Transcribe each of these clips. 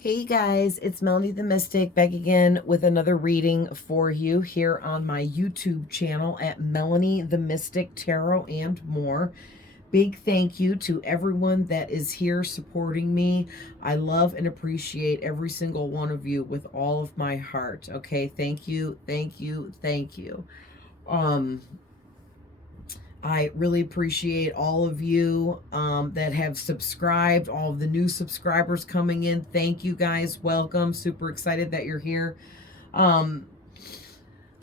Hey guys, it's Melanie the Mystic back again with another reading for you here on my YouTube channel at Melanie the Mystic Tarot and more. Big thank you to everyone that is here supporting me. I love and appreciate every single one of you with all of my heart. Okay, thank you, thank you, thank you. Um, I really appreciate all of you that have subscribed, all of the new subscribers coming in. Thank you guys. Welcome. Super excited that you're here. Um,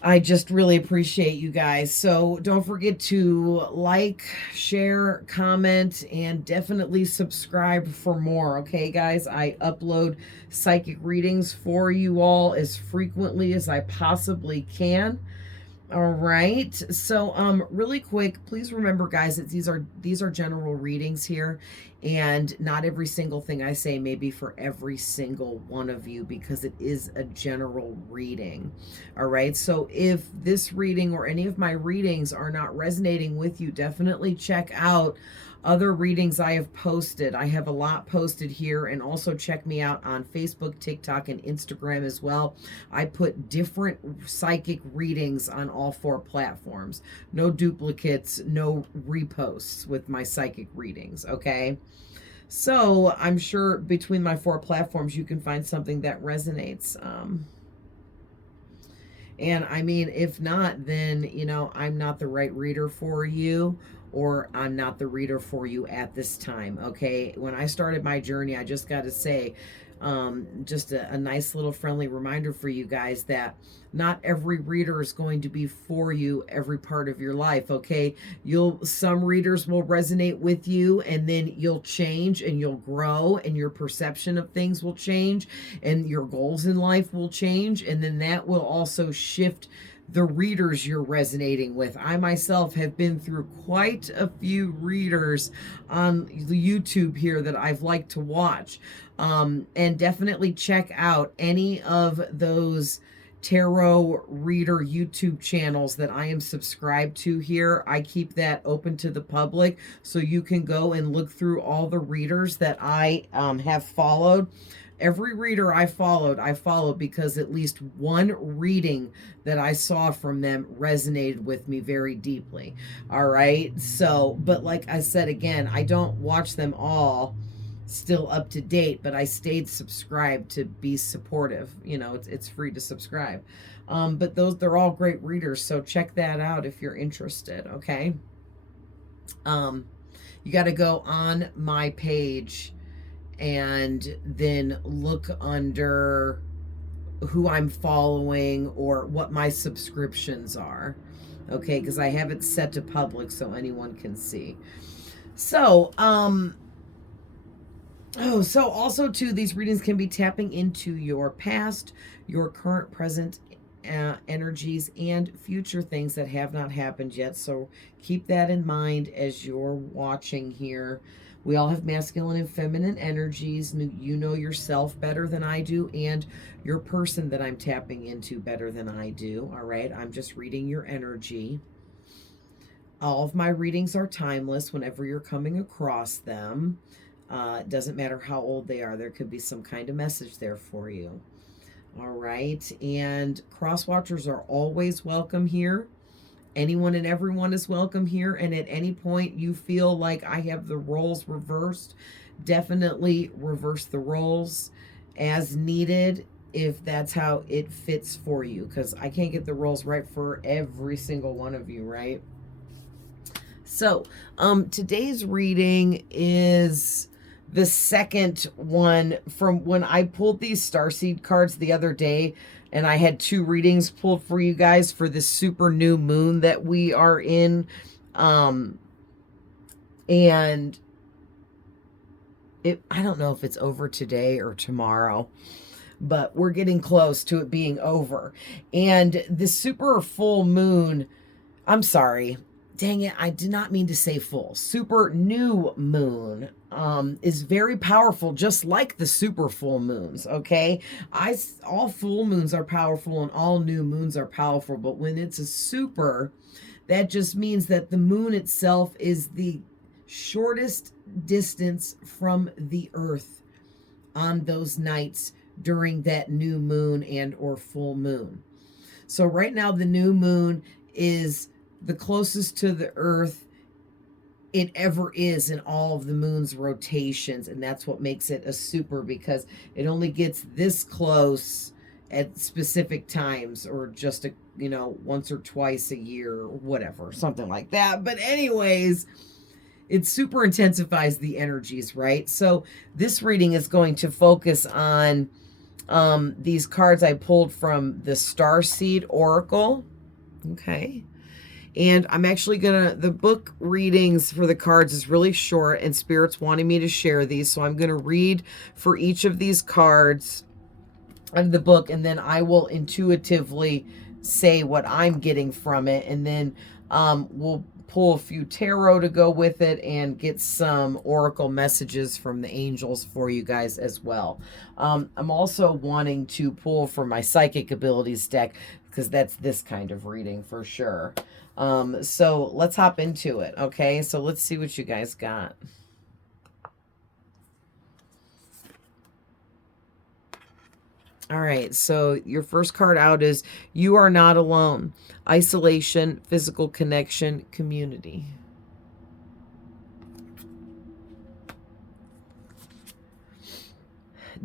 I just really appreciate you guys. So don't forget to like, share, comment, and definitely subscribe for more. Okay, guys? I upload psychic readings for you all as frequently as I possibly can. All right. So really quick, please remember guys that these are general readings here, and not every single thing I say may be for every single one of you because it is a general reading. All right. So if this reading or any of my readings are not resonating with you, definitely check out other readings I have posted. I have a lot posted here, and also check me out on Facebook, TikTok, and Instagram as well. I put different psychic readings on all 4 platforms. No duplicates, no reposts with my psychic readings, okay? So I'm sure between my 4 platforms, you can find something that resonates. And I mean, if not, then, I'm not the right reader for you, or I'm not the reader for you at this time. Okay. When I started my journey, I just got to say, just a nice little friendly reminder for you guys that not every reader is going to be for you every part of your life. Okay. Some readers will resonate with you, and then you'll change and you'll grow, and your perception of things will change, and your goals in life will change. And then that will also shift the readers you're resonating with. I myself have been through quite a few readers on YouTube here that I've liked to watch. And definitely check out any of those tarot reader YouTube channels that I am subscribed to here. I keep that open to the public so you can go and look through all the readers that I have followed. Every reader I followed because at least one reading that I saw from them resonated with me very deeply. All right. So, but like I said again, I don't watch them all still up to date, but I stayed subscribed to be supportive. It's free to subscribe. But they're all great readers, so check that out if you're interested. Okay. You got to go on my page and then look under who I'm following or what my subscriptions are. Okay, because I have it set to public so anyone can see. So, so also too, these readings can be tapping into your past, your current, present energies, and future things that have not happened yet. So keep that in mind as you're watching here. We all have masculine and feminine energies. You know yourself better than I do, and your person that I'm tapping into better than I do. All right, I'm just reading your energy. All of my readings are timeless whenever you're coming across them. It doesn't matter how old they are, there could be some kind of message there for you. All right. And cross watchers are always welcome here. Anyone and everyone is welcome here. And at any point you feel like I have the roles reversed, definitely reverse the roles as needed if that's how it fits for you, because I can't get the roles right for every single one of you, right? So, today's reading is the second one from when I pulled these starseed cards the other day, and I had 2 readings pulled for you guys for this super new moon that we are in. And I don't know if it's over today or tomorrow, but we're getting close to it being over. And the super full moon, I'm sorry, dang it, I did not mean to say full. Super new moon is very powerful, just like the super full moons, okay? All full moons are powerful and all new moons are powerful, but when it's a super, that just means that the moon itself is the shortest distance from the earth on those nights during that new moon and or full moon. So right now the new moon is the closest to the earth it ever is in all of the moon's rotations, and that's what makes it a super, because it only gets this close at specific times, or just a, once or twice a year or whatever, something like that. But anyways, it super intensifies the energies, right? So this reading is going to focus on these cards I pulled from the Starseed Oracle. Okay. And I'm actually the book readings for the cards is really short, and Spirit's wanting me to share these. So I'm going to read for each of these cards of the book, and then I will intuitively say what I'm getting from it. And then we'll pull a few tarot to go with it and get some oracle messages from the angels for you guys as well. I'm also wanting to pull from my psychic abilities deck, because that's this kind of reading for sure. So let's hop into it. Okay, so let's see what you guys got. All right, so your first card out is You Are Not Alone. Isolation, physical connection, community.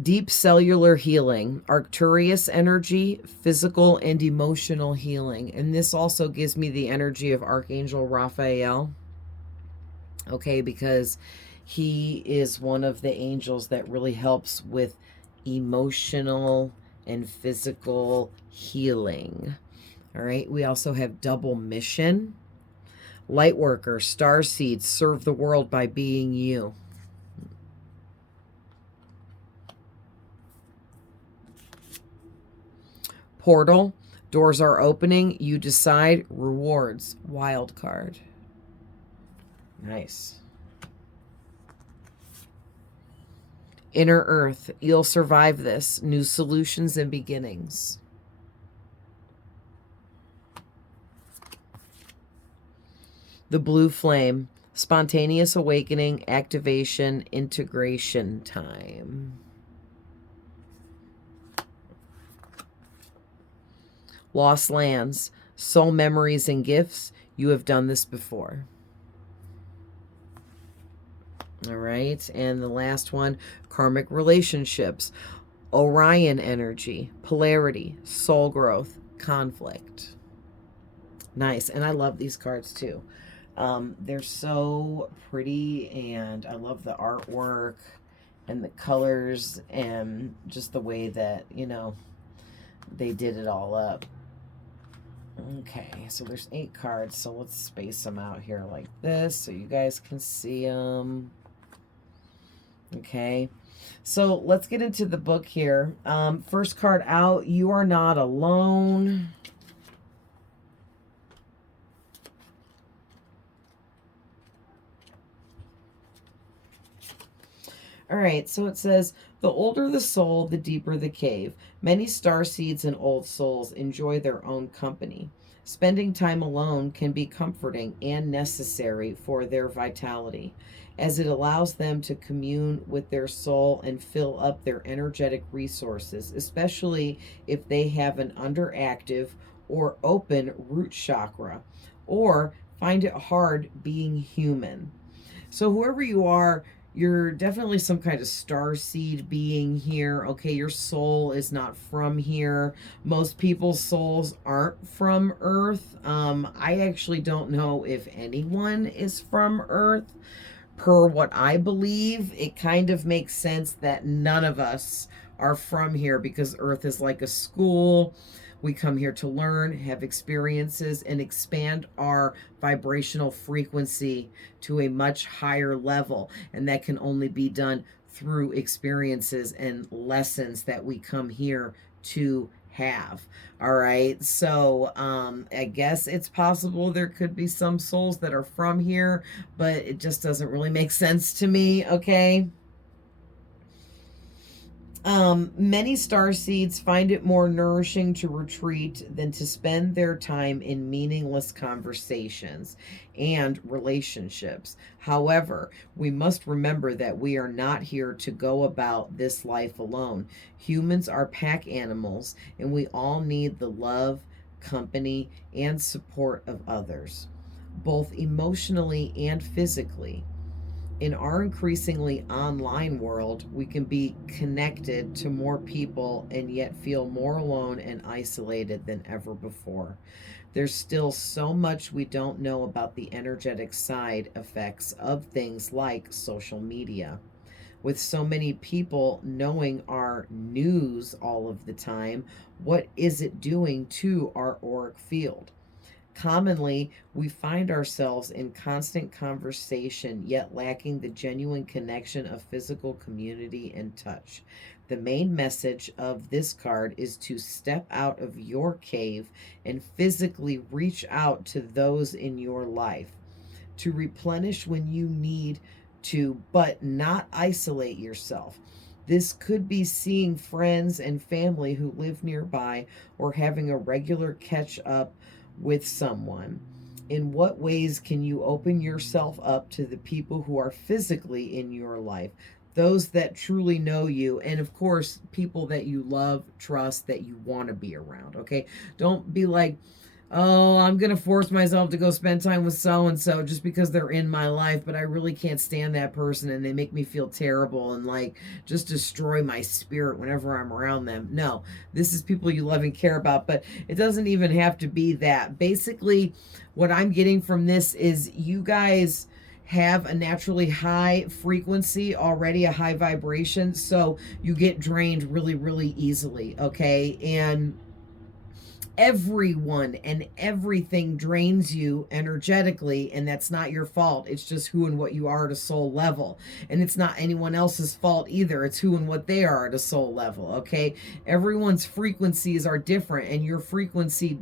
Deep cellular healing, Arcturus energy, physical and emotional healing. And this also gives me the energy of Archangel Raphael. Okay, because he is one of the angels that really helps with emotional and physical healing. All right, we also have double mission. Lightworker, starseed, serve the world by being you. Portal, doors are opening, you decide, rewards, wild card. Nice. Inner Earth, you'll survive this, new solutions and beginnings. The Blue Flame, spontaneous awakening, activation, integration time. Lost Lands, soul memories and gifts. You have done this before. All right, and the last one, karmic relationships. Orion energy, polarity, soul growth, conflict. Nice, and I love these cards too. They're so pretty, and I love the artwork and the colors and just the way that, they did it all up. Okay, so there's 8 cards, so let's space them out here like this so you guys can see them. Okay, so let's get into the book here. First card out, You Are Not Alone. All right, so it says, the older the soul, the deeper the cave. Many starseeds and old souls enjoy their own company. Spending time alone can be comforting and necessary for their vitality, as it allows them to commune with their soul and fill up their energetic resources, especially if they have an underactive or open root chakra, or find it hard being human. So whoever you are, you're definitely some kind of star seed being here. Okay, your soul is not from here. Most people's souls aren't from Earth. I actually don't know if anyone is from Earth. Per what I believe, it kind of makes sense that none of us are from here, because Earth is like a school. We come here to learn, have experiences, and expand our vibrational frequency to a much higher level. And that can only be done through experiences and lessons that we come here to have. All right, so I guess it's possible there could be some souls that are from here, but it just doesn't really make sense to me. Okay. Many star seeds find it more nourishing to retreat than to spend their time in meaningless conversations and relationships. However, we must remember that we are not here to go about this life alone. Humans are pack animals, and we all need the love, company, and support of others, both emotionally and physically. In our increasingly online world, we can be connected to more people and yet feel more alone and isolated than ever before. There's still so much we don't know about the energetic side effects of things like social media. With so many people knowing our news all of the time, what is it doing to our auric field? Commonly, we find ourselves in constant conversation, yet lacking the genuine connection of physical community and touch. The main message of this card is to step out of your cave and physically reach out to those in your life, to replenish when you need to, but not isolate yourself. This could be seeing friends and family who live nearby or having a regular catch up with someone. In what ways can you open yourself up to the people who are physically in your life? Those that truly know you, and of course, people that you love, trust, that you want to be around. Okay. Don't be like, oh, I'm going to force myself to go spend time with so and so just because they're in my life, but I really can't stand that person and they make me feel terrible and like just destroy my spirit whenever I'm around them. No, this is people you love and care about, but it doesn't even have to be that. Basically, what I'm getting from this is you guys have a naturally high frequency already, a high vibration, so you get drained really, really easily, okay? And everyone and everything drains you energetically, and that's not your fault. It's just who and what you are at a soul level, and it's not anyone else's fault either. It's who and what they are at a soul level. Okay, everyone's frequencies are different, and your frequency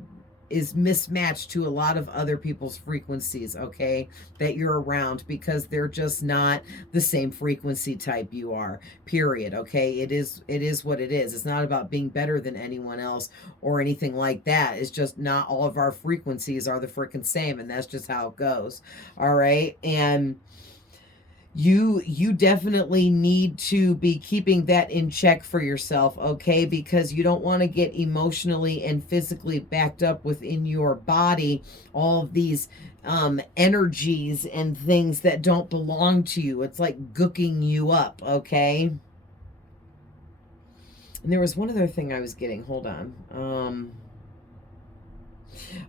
is mismatched to a lot of other people's frequencies, okay, that you're around, because they're just not the same frequency type you are, period. Okay, it is what it is. It's not about being better than anyone else or anything like that. It's just not all of our frequencies are the freaking same, and that's just how it goes. All right, and you definitely need to be keeping that in check for yourself, okay? Because you don't want to get emotionally and physically backed up within your body, all of these energies and things that don't belong to you. It's like gooking you up, okay? And there was one other thing I was getting. Hold on.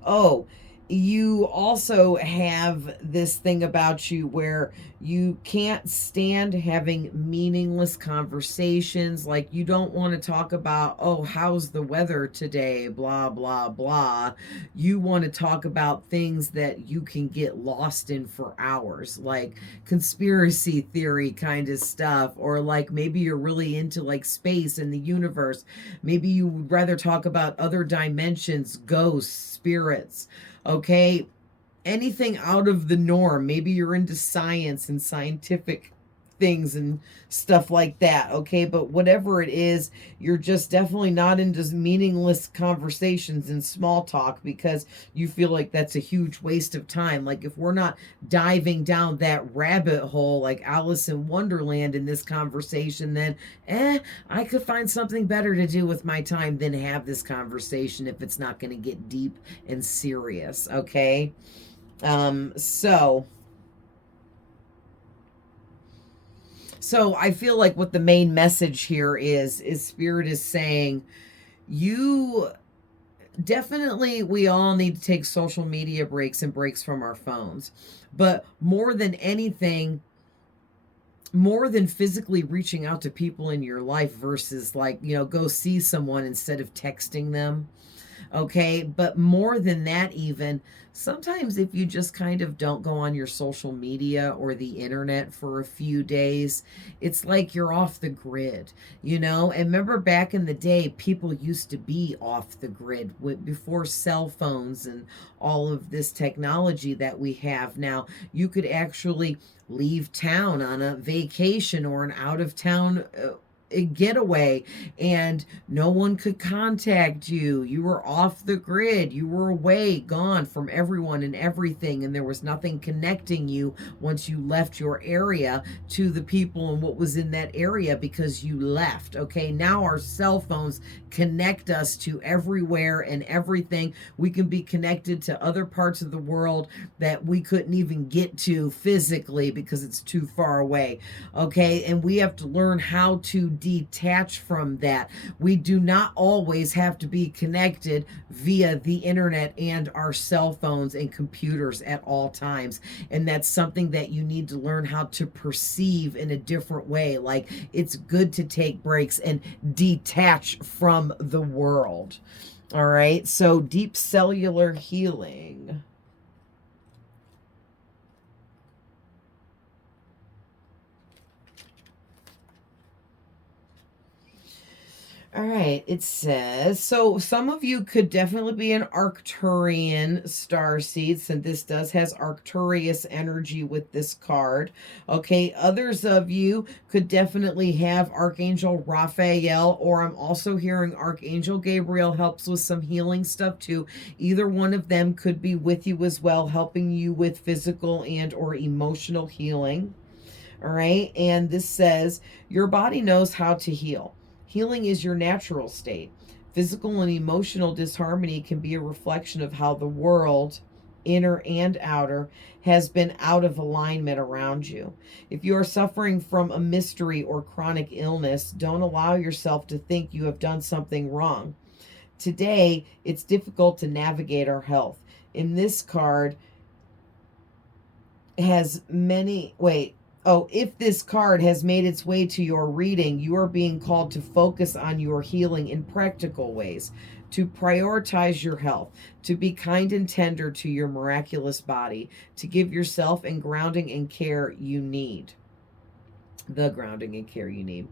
Oh, you also have this thing about you where you can't stand having meaningless conversations. Like, you don't want to talk about, oh, how's the weather today, blah, blah, blah. You want to talk about things that you can get lost in for hours, like conspiracy theory kind of stuff, or like maybe you're really into like space and the universe. Maybe you would rather talk about other dimensions, ghosts, spirits, okay? Anything out of the norm. Maybe you're into science and scientific things and stuff like that, okay? But whatever it is, you're just definitely not into meaningless conversations and small talk, because you feel like that's a huge waste of time. Like, if we're not diving down that rabbit hole like Alice in Wonderland in this conversation, then I could find something better to do with my time than have this conversation if it's not going to get deep and serious, okay? So I feel like what the main message here is Spirit is saying, you definitely, we all need to take social media breaks and breaks from our phones. But more than anything, more than physically reaching out to people in your life versus like, go see someone instead of texting them. Okay, but more than that, even sometimes if you just kind of don't go on your social media or the internet for a few days, it's like you're off the grid, And remember back in the day, people used to be off the grid before cell phones and all of this technology that we have now. You could actually leave town on a vacation or an out of town getaway and no one could contact you. You were off the grid. You were away, gone from everyone and everything, and there was nothing connecting you once you left your area to the people and what was in that area because you left. Okay, now our cell phones connect us to everywhere and everything. We can be connected to other parts of the world that we couldn't even get to physically because it's too far away. Okay, and we have to learn how to detach from that. We do not always have to be connected via the internet and our cell phones and computers at all times. And that's something that you need to learn how to perceive in a different way. Like, it's good to take breaks and detach from the world. All right, so deep cellular healing. All right, it says, so some of you could definitely be an Arcturian starseed, since this does has Arcturus energy with this card. Okay, others of you could definitely have Archangel Raphael, or I'm also hearing Archangel Gabriel helps with some healing stuff too. Either one of them could be with you as well, helping you with physical and or emotional healing. All right, and this says, your body knows how to heal. Healing is your natural state. Physical and emotional disharmony can be a reflection of how the world, inner and outer, has been out of alignment around you. If you are suffering from a mystery or chronic illness, don't allow yourself to think you have done something wrong. Today, it's difficult to navigate our health. In this card, has many, wait, oh, if this card has made its way to your reading, you are being called to focus on your healing in practical ways, to prioritize your health, to be kind and tender to your miraculous body, to give yourself and grounding and care you need. The grounding and care you need.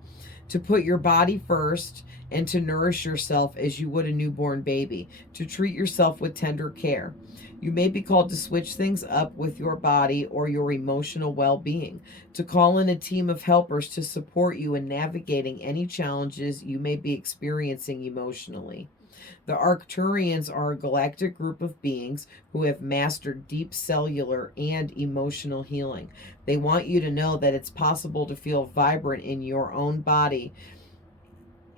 To put your body first and to nourish yourself as you would a newborn baby, to treat yourself with tender care. You may be called to switch things up with your body or your emotional well-being, to call in a team of helpers to support you in navigating any challenges you may be experiencing emotionally. The Arcturians are a galactic group of beings who have mastered deep cellular and emotional healing. They want you to know that it's possible to feel vibrant in your own body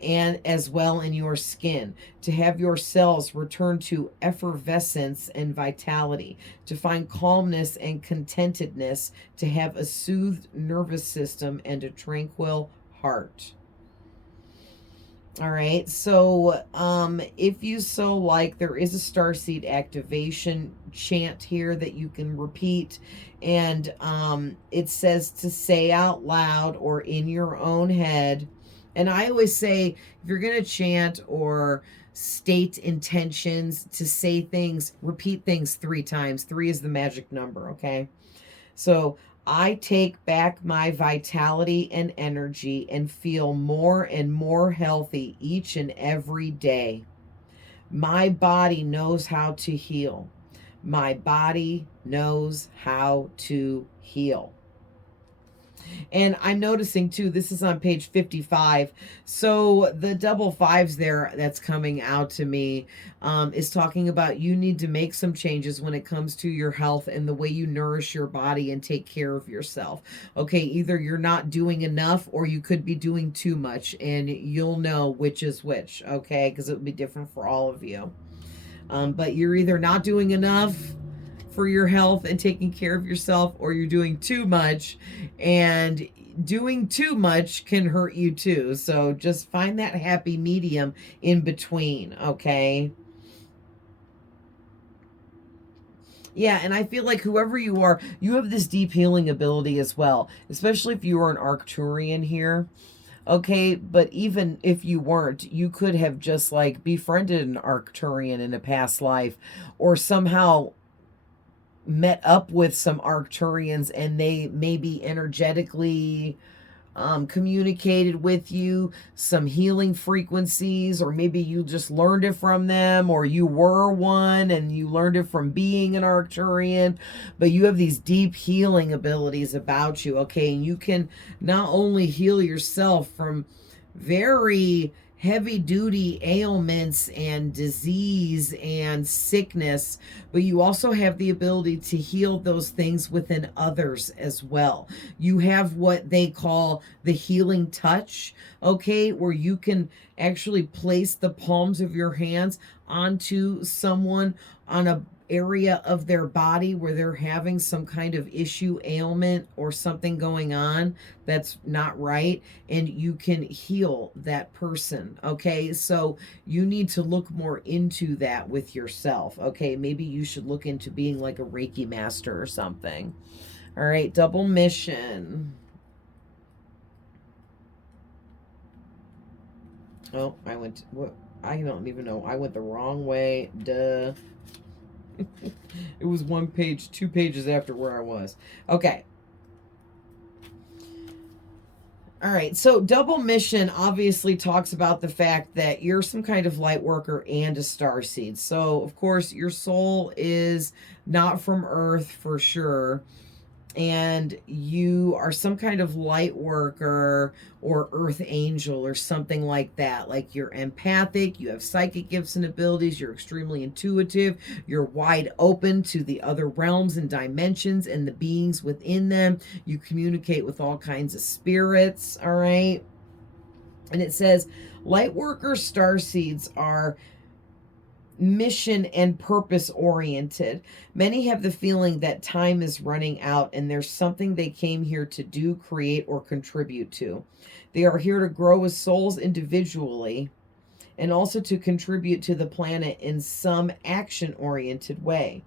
and as well in your skin, to have your cells return to effervescence and vitality, to find calmness and contentedness, to have a soothed nervous system and a tranquil heart. All right, so if you so like, there is a starseed activation chant here that you can repeat, and it says to say out loud or in your own head. And I always say, if you're going to chant or state intentions, to say things, repeat things 3 times. 3 is the magic number, okay? So I take back my vitality and energy and feel more and more healthy each and every day. My body knows how to heal. My body knows how to heal. And I'm noticing too, this is on page 55. So the double fives there that's coming out to me is talking about you need to make some changes when it comes to your health and the way you nourish your body and take care of yourself. Okay, either you're not doing enough or you could be doing too much, and you'll know which is which, okay, because it will be different for all of you. But you're either not doing enough for your health and taking care of yourself, or you're doing too much, and doing too much can hurt you too. So just find that happy medium in between, okay? Yeah, and I feel like whoever you are, you have this deep healing ability as well, especially if you are an Arcturian here. Okay, but even if you weren't, you could have just like befriended an Arcturian in a past life, or somehow met up with some Arcturians and they maybe energetically communicated with you some healing frequencies, or maybe you just learned it from them, or you were one and you learned it from being an Arcturian. But you have these deep healing abilities about you, okay? And you can not only heal yourself from very heavy duty ailments and disease and sickness, but you also have the ability to heal those things within others as well. You have what they call the healing touch, okay, where you can actually place the palms of your hands onto someone on a area of their body where they're having some kind of issue, ailment, or something going on that's not right, and you can heal that person. Okay, so you need to look more into that with yourself. Okay, maybe you should look into being like a Reiki master or something. All right, double mission. Oh, I went, what? I don't even know. I went the wrong way. Duh. It was one page, 2 pages after where I was. Okay. All right. So double mission obviously talks about the fact that you're some kind of light worker and a star seed. So, of course, your soul is not from Earth for sure, and you are some kind of light worker or earth angel or something like that. Like, you're empathic, you have psychic gifts and abilities, you're extremely intuitive, you're wide open to the other realms and dimensions and the beings within them. You communicate with all kinds of spirits, all right? And it says light worker star seeds are mission and purpose oriented. Many have the feeling that time is running out and there's something they came here to do, create, or contribute to. They are here to grow as souls individually and also to contribute to the planet in some action oriented way.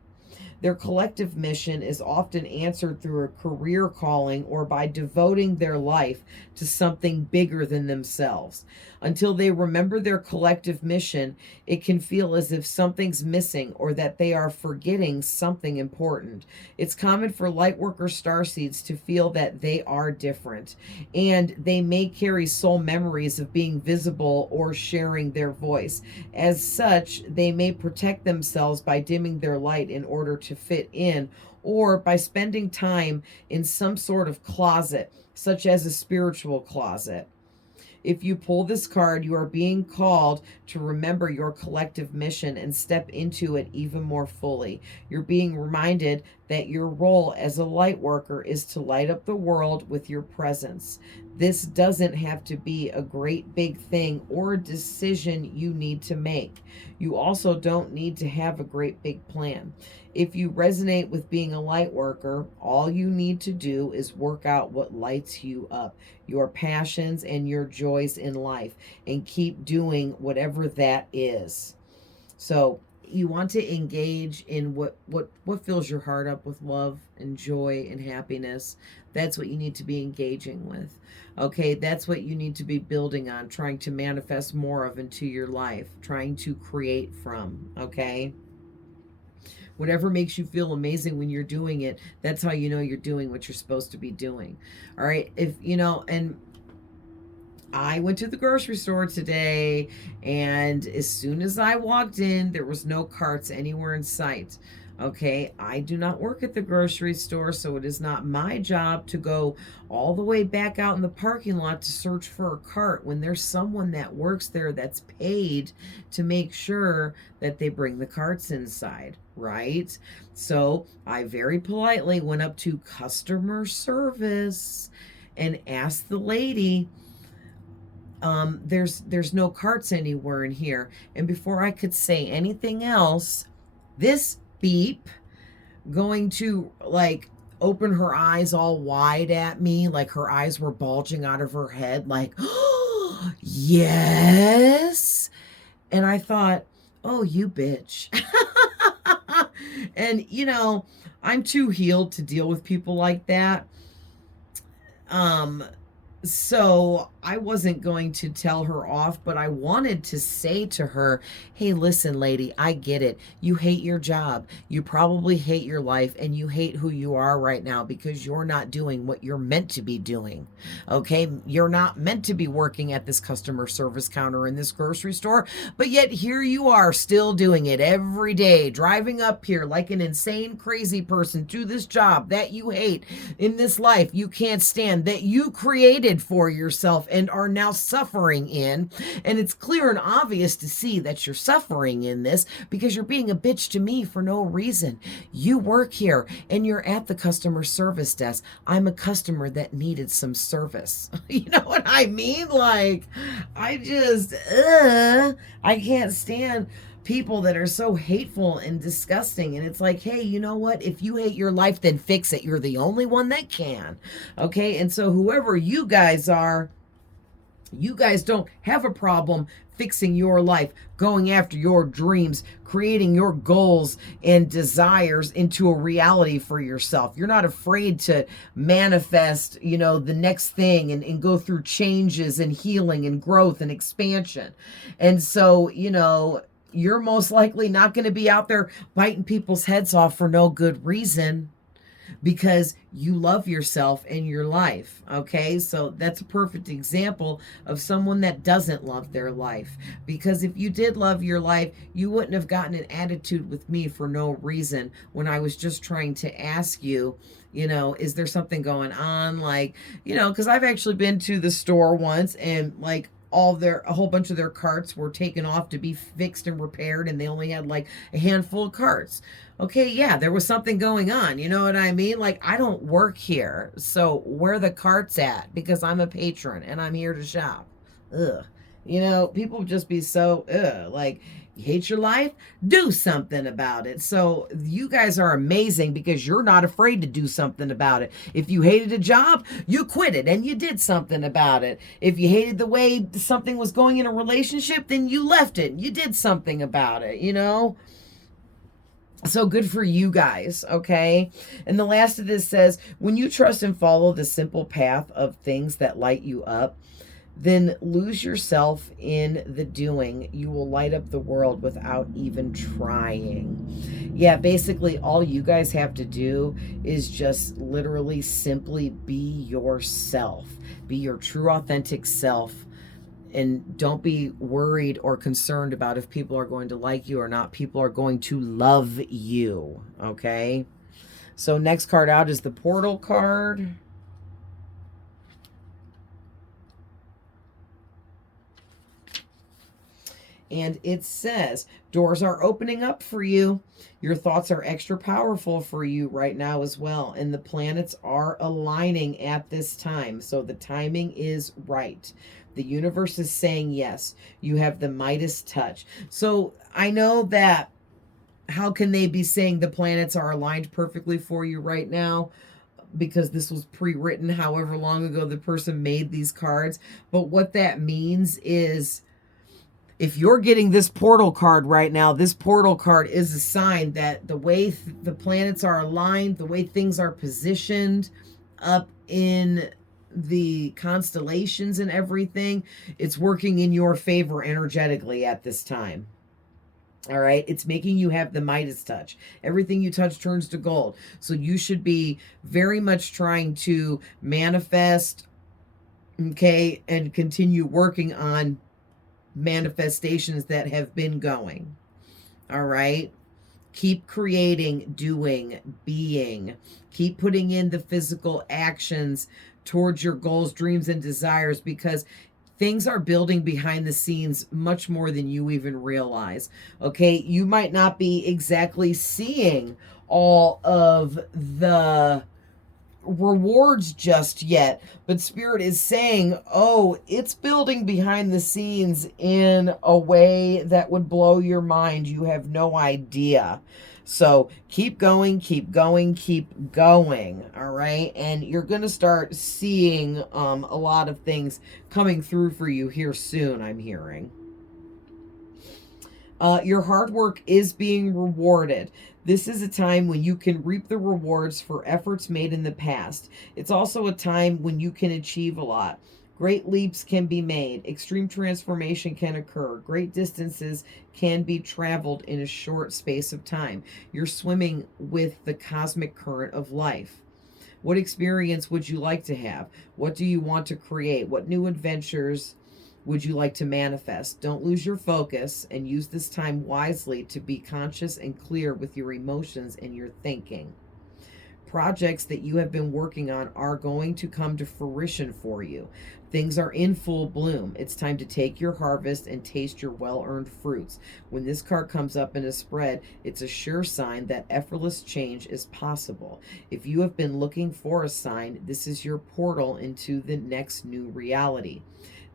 Their collective mission is often answered through a career calling or by devoting their life to something bigger than themselves. Until they remember their collective mission, it can feel as if something's missing or that they are forgetting something important. It's common for lightworker starseeds to feel that they are different, and they may carry soul memories of being visible or sharing their voice. As such, they may protect themselves by dimming their light in order to fit in, or by spending time in some sort of closet, such as a spiritual closet. If you pull this card, you are being called to remember your collective mission and step into it even more fully. You're being reminded that your role as a light worker is to light up the world with your presence. This doesn't have to be a great big thing or a decision you need to make. You also don't need to have a great big plan. If you resonate with being a light worker, all you need to do is work out what lights you up, your passions and your joys in life, and keep doing whatever that is. So you want to engage in what fills your heart up with love and joy and happiness. That's what you need to be engaging with. Okay, that's what you need to be building on, trying to manifest more of into your life, trying to create from. Okay, whatever makes you feel amazing when you're doing it, that's how you know you're doing what you're supposed to be doing. All right, if you know. And I went to the grocery store today, and as soon as I walked in, there was no carts anywhere in sight. Okay, I do not work at the grocery store, so it is not my job to go all the way back out in the parking lot to search for a cart when there's someone that works there that's paid to make sure that they bring the carts inside, right? So I very politely went up to customer service and asked the lady, there's no carts anywhere in here. And before I could say anything else, this beep going to like open her eyes all wide at me, like her eyes were bulging out of her head, like, oh, yes. And I thought, oh, you bitch. And you know, I'm too healed to deal with people like that. So I wasn't going to tell her off, but I wanted to say to her, hey, listen, lady, I get it. You hate your job. You probably hate your life, and you hate who you are right now because you're not doing what you're meant to be doing. Okay? You're not meant to be working at this customer service counter in this grocery store, but yet here you are still doing it every day, driving up here like an insane, crazy person to this job that you hate in this life you can't stand, that you created for yourself and are now suffering in. And it's clear and obvious to see that you're suffering in this because you're being a bitch to me for no reason. You work here and you're at the customer service desk. I'm a customer that needed some service. You know what I mean? Like, I just, I can't stand people that are so hateful and disgusting. And it's like, hey, you know what? If you hate your life, then fix it. You're the only one that can. Okay. And so whoever you guys are, you guys don't have a problem fixing your life, going after your dreams, creating your goals and desires into a reality for yourself. You're not afraid to manifest, you know, the next thing and go through changes and healing and growth and expansion. And so, you know, you're most likely not going to be out there biting people's heads off for no good reason, because you love yourself and your life. Okay, so that's a perfect example of someone that doesn't love their life. Because if you did love your life, you wouldn't have gotten an attitude with me for no reason when I was just trying to ask you, you know, is there something going on? Like, you know, because I've actually been to the store once and like a whole bunch of their carts were taken off to be fixed and repaired, and they only had like a handful of carts. Okay, yeah, there was something going on. You know what I mean? Like, I don't work here, so where the carts at? Because I'm a patron and I'm here to shop. Ugh. You know, people just be so, like, you hate your life? Do something about it. So you guys are amazing because you're not afraid to do something about it. If you hated a job, you quit it and you did something about it. If you hated the way something was going in a relationship, then you left it. You did something about it, you know? So good for you guys, okay? And the last of this says, when you trust and follow the simple path of things that light you up, then lose yourself in the doing. You will light up the world without even trying. Yeah, basically all you guys have to do is just literally simply be yourself. Be your true authentic self. And don't be worried or concerned about if people are going to like you or not. People are going to love you, okay? So next card out is the Portal card. And it says, doors are opening up for you. Your thoughts are extra powerful for you right now as well. And the planets are aligning at this time. So the timing is right. The universe is saying yes. You have the Midas touch. So I know that, how can they be saying the planets are aligned perfectly for you right now? Because this was pre-written however long ago the person made these cards. But what that means is, if you're getting this portal card right now, this portal card is a sign that the way the planets are aligned, the way things are positioned up in the constellations and everything, it's working in your favor energetically at this time. All right. It's making you have the Midas touch. Everything you touch turns to gold. So you should be very much trying to manifest, okay, and continue working on manifestations that have been going. All right. Keep creating, doing, being. Keep putting in the physical actions towards your goals, dreams, and desires, because things are building behind the scenes much more than you even realize. Okay. You might not be exactly seeing all of the rewards just yet, but Spirit is saying, oh, it's building behind the scenes in a way that would blow your mind. You have no idea. So keep going, keep going, keep going. All right. And you're going to start seeing a lot of things coming through for you here soon, I'm hearing. Your hard work is being rewarded. This is a time when you can reap the rewards for efforts made in the past. It's also a time when you can achieve a lot. Great leaps can be made. Extreme transformation can occur. Great distances can be traveled in a short space of time. You're swimming with the cosmic current of life. What experience would you like to have? What do you want to create? What new adventures would you like to manifest? Don't lose your focus and use this time wisely to be conscious and clear with your emotions and your thinking. projects that you have been working on are going to come to fruition for you. Things are in full bloom. It's time to take your harvest and taste your well-earned fruits. When this card comes up in a spread, it's a sure sign that effortless change is possible. If you have been looking for a sign, this is your portal into the next new reality.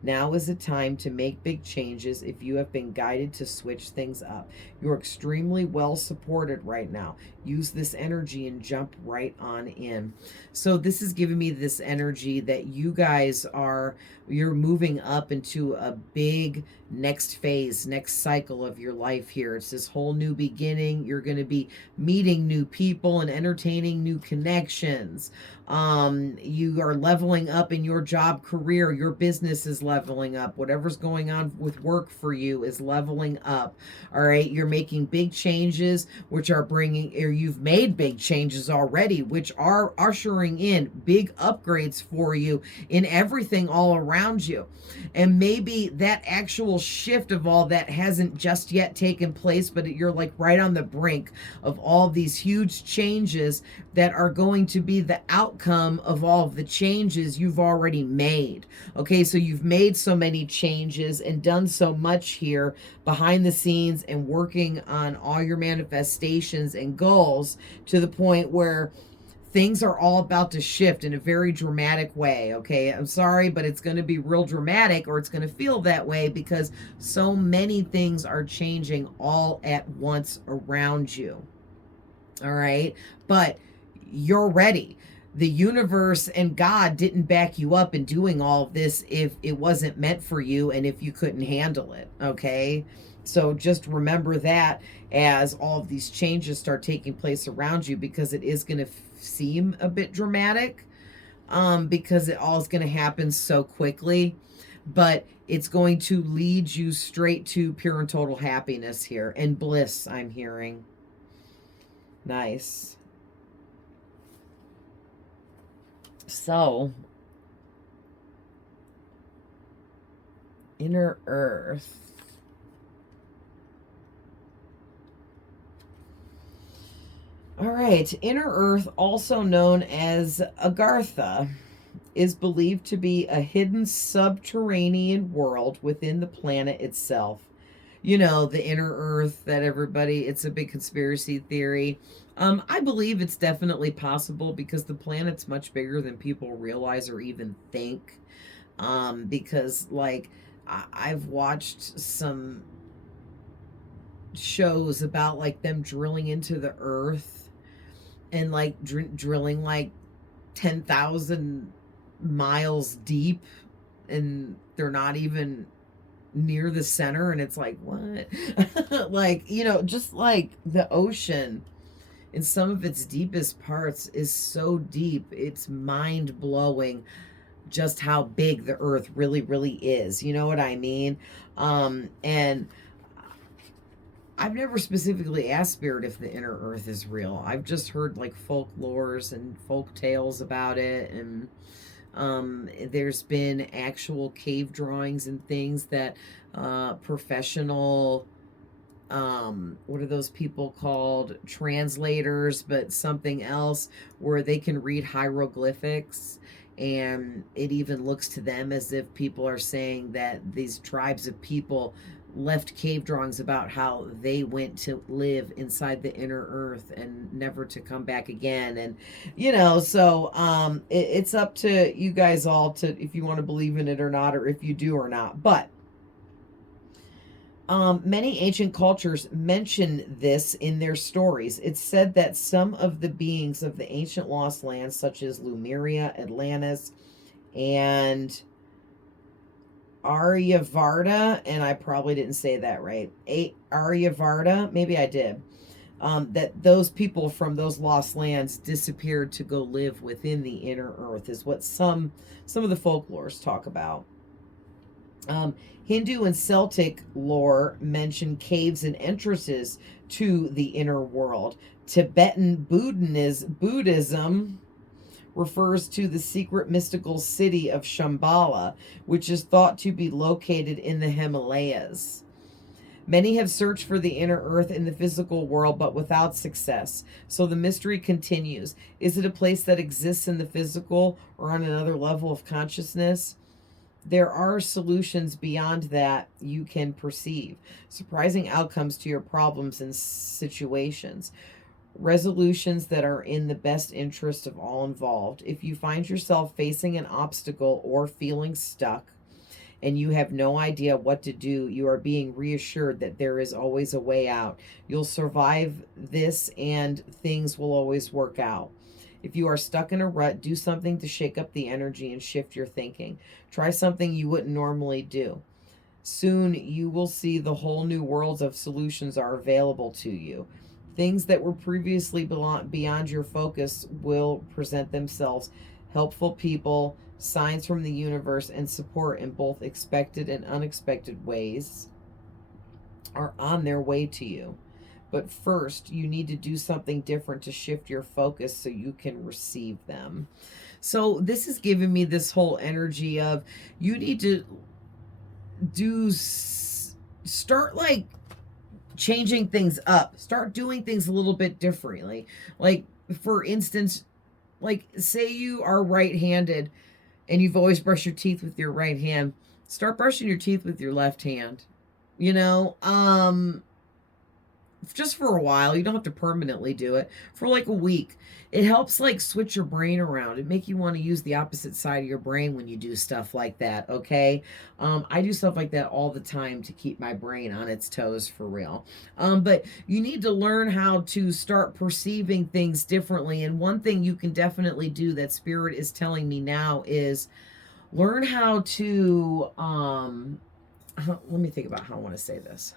Now is the time to make big changes if you have been guided to switch things up. You're extremely well supported right now. Use this energy and jump right on in. So this is giving me this energy that you guys you're moving up into a big next phase, next cycle of your life here. It's this whole new beginning. You're going to be meeting new people and entertaining new connections. You are leveling up in your job career. Your business is leveling up. Whatever's going on with work for you is leveling up. All right. You're making big changes, which are or you've made big changes already, which are ushering in big upgrades for you in everything all around you. And maybe that actual shift of all that hasn't just yet taken place, but you're like right on the brink of all these huge changes that are going to be the outcome of all of the changes you've already made. Okay, so you've made so many changes and done so much here behind the scenes and working on all your manifestations and goals to the point where things are all about to shift in a very dramatic way. Okay, I'm sorry, but it's going to be real dramatic, or it's going to feel that way because so many things are changing all at once around you. All right, but you're ready. The universe and God didn't back you up in doing all of this if it wasn't meant for you and if you couldn't handle it. Okay, so just remember that as all of these changes start taking place around you, because it is going to seem a bit dramatic, because it all is going to happen so quickly, but it's going to lead you straight to pure and total happiness here and bliss, I'm hearing. Nice. So, Inner Earth. All right, Inner Earth, also known as Agartha, is believed to be a hidden subterranean world within the planet itself. You know, the Inner Earth that it's a big conspiracy theory. I believe it's definitely possible because the planet's much bigger than people realize or even think. Because, like, I've watched some shows about, like, them drilling into the Earth and, like, drilling, like, 10,000 miles deep, and they're not even near the center, and it's like, what? Like, you know, just like the ocean in some of its deepest parts is so deep, it's mind-blowing just how big the earth really, really is. You know what I mean? And I've never specifically asked Spirit if the Inner Earth is real. I've just heard like folklores and folk tales about it, and there's been actual cave drawings and things that professional, what are those people called? Translators, but something else, where they can read hieroglyphics. And it even looks to them as if people are saying that these tribes of people left cave drawings about how they went to live inside the Inner Earth and never to come back again. And, you know, so it's up to you guys all to, if you want to believe in it or not, or if you do or not. But many ancient cultures mention this in their stories. It's said that some of the beings of the ancient lost lands, such as Lemuria, Atlantis, and Aryavarta, and I probably didn't say that right. Aryavarta, maybe I did. That those people from those lost lands disappeared to go live within the Inner Earth, is what some of the folklores talk about. Hindu and Celtic lore mention caves and entrances to the inner world. Tibetan Buddhism refers to the secret mystical city of Shambhala, which is thought to be located in the Himalayas. Many have searched for the inner earth in the physical world, but without success. So the mystery continues. Is it a place that exists in the physical or on another level of consciousness? There are solutions beyond that you can perceive. Surprising outcomes to your problems and situations. Resolutions that are in the best interest of all involved. If you find yourself facing an obstacle or feeling stuck, and you have no idea what to do, you are being reassured that there is always a way out. You'll survive this and things will always work out. If you are stuck in a rut, do something to shake up the energy and shift your thinking. Try something you wouldn't normally do. Soon you will see the whole new worlds of solutions are available to you. Things that were previously beyond your focus will present themselves. Helpful people, signs from the universe, and support in both expected and unexpected ways are on their way to you. But first, you need to do something different to shift your focus so you can receive them. So this is giving me this whole energy of you need to start like changing things up. Start doing things a little bit differently. Like, for instance, like say you are right-handed and you've always brushed your teeth with your right hand. Start brushing your teeth with your left hand. You know, just for a while. You don't have to permanently do it. For like a week. It helps like switch your brain around. It make you want to use the opposite side of your brain when you do stuff like that, okay? I do stuff like that all the time to keep my brain on its toes, for real. But you need to learn how to start perceiving things differently. And one thing you can definitely do that Spirit is telling me now is learn how to, let me think about how I want to say this.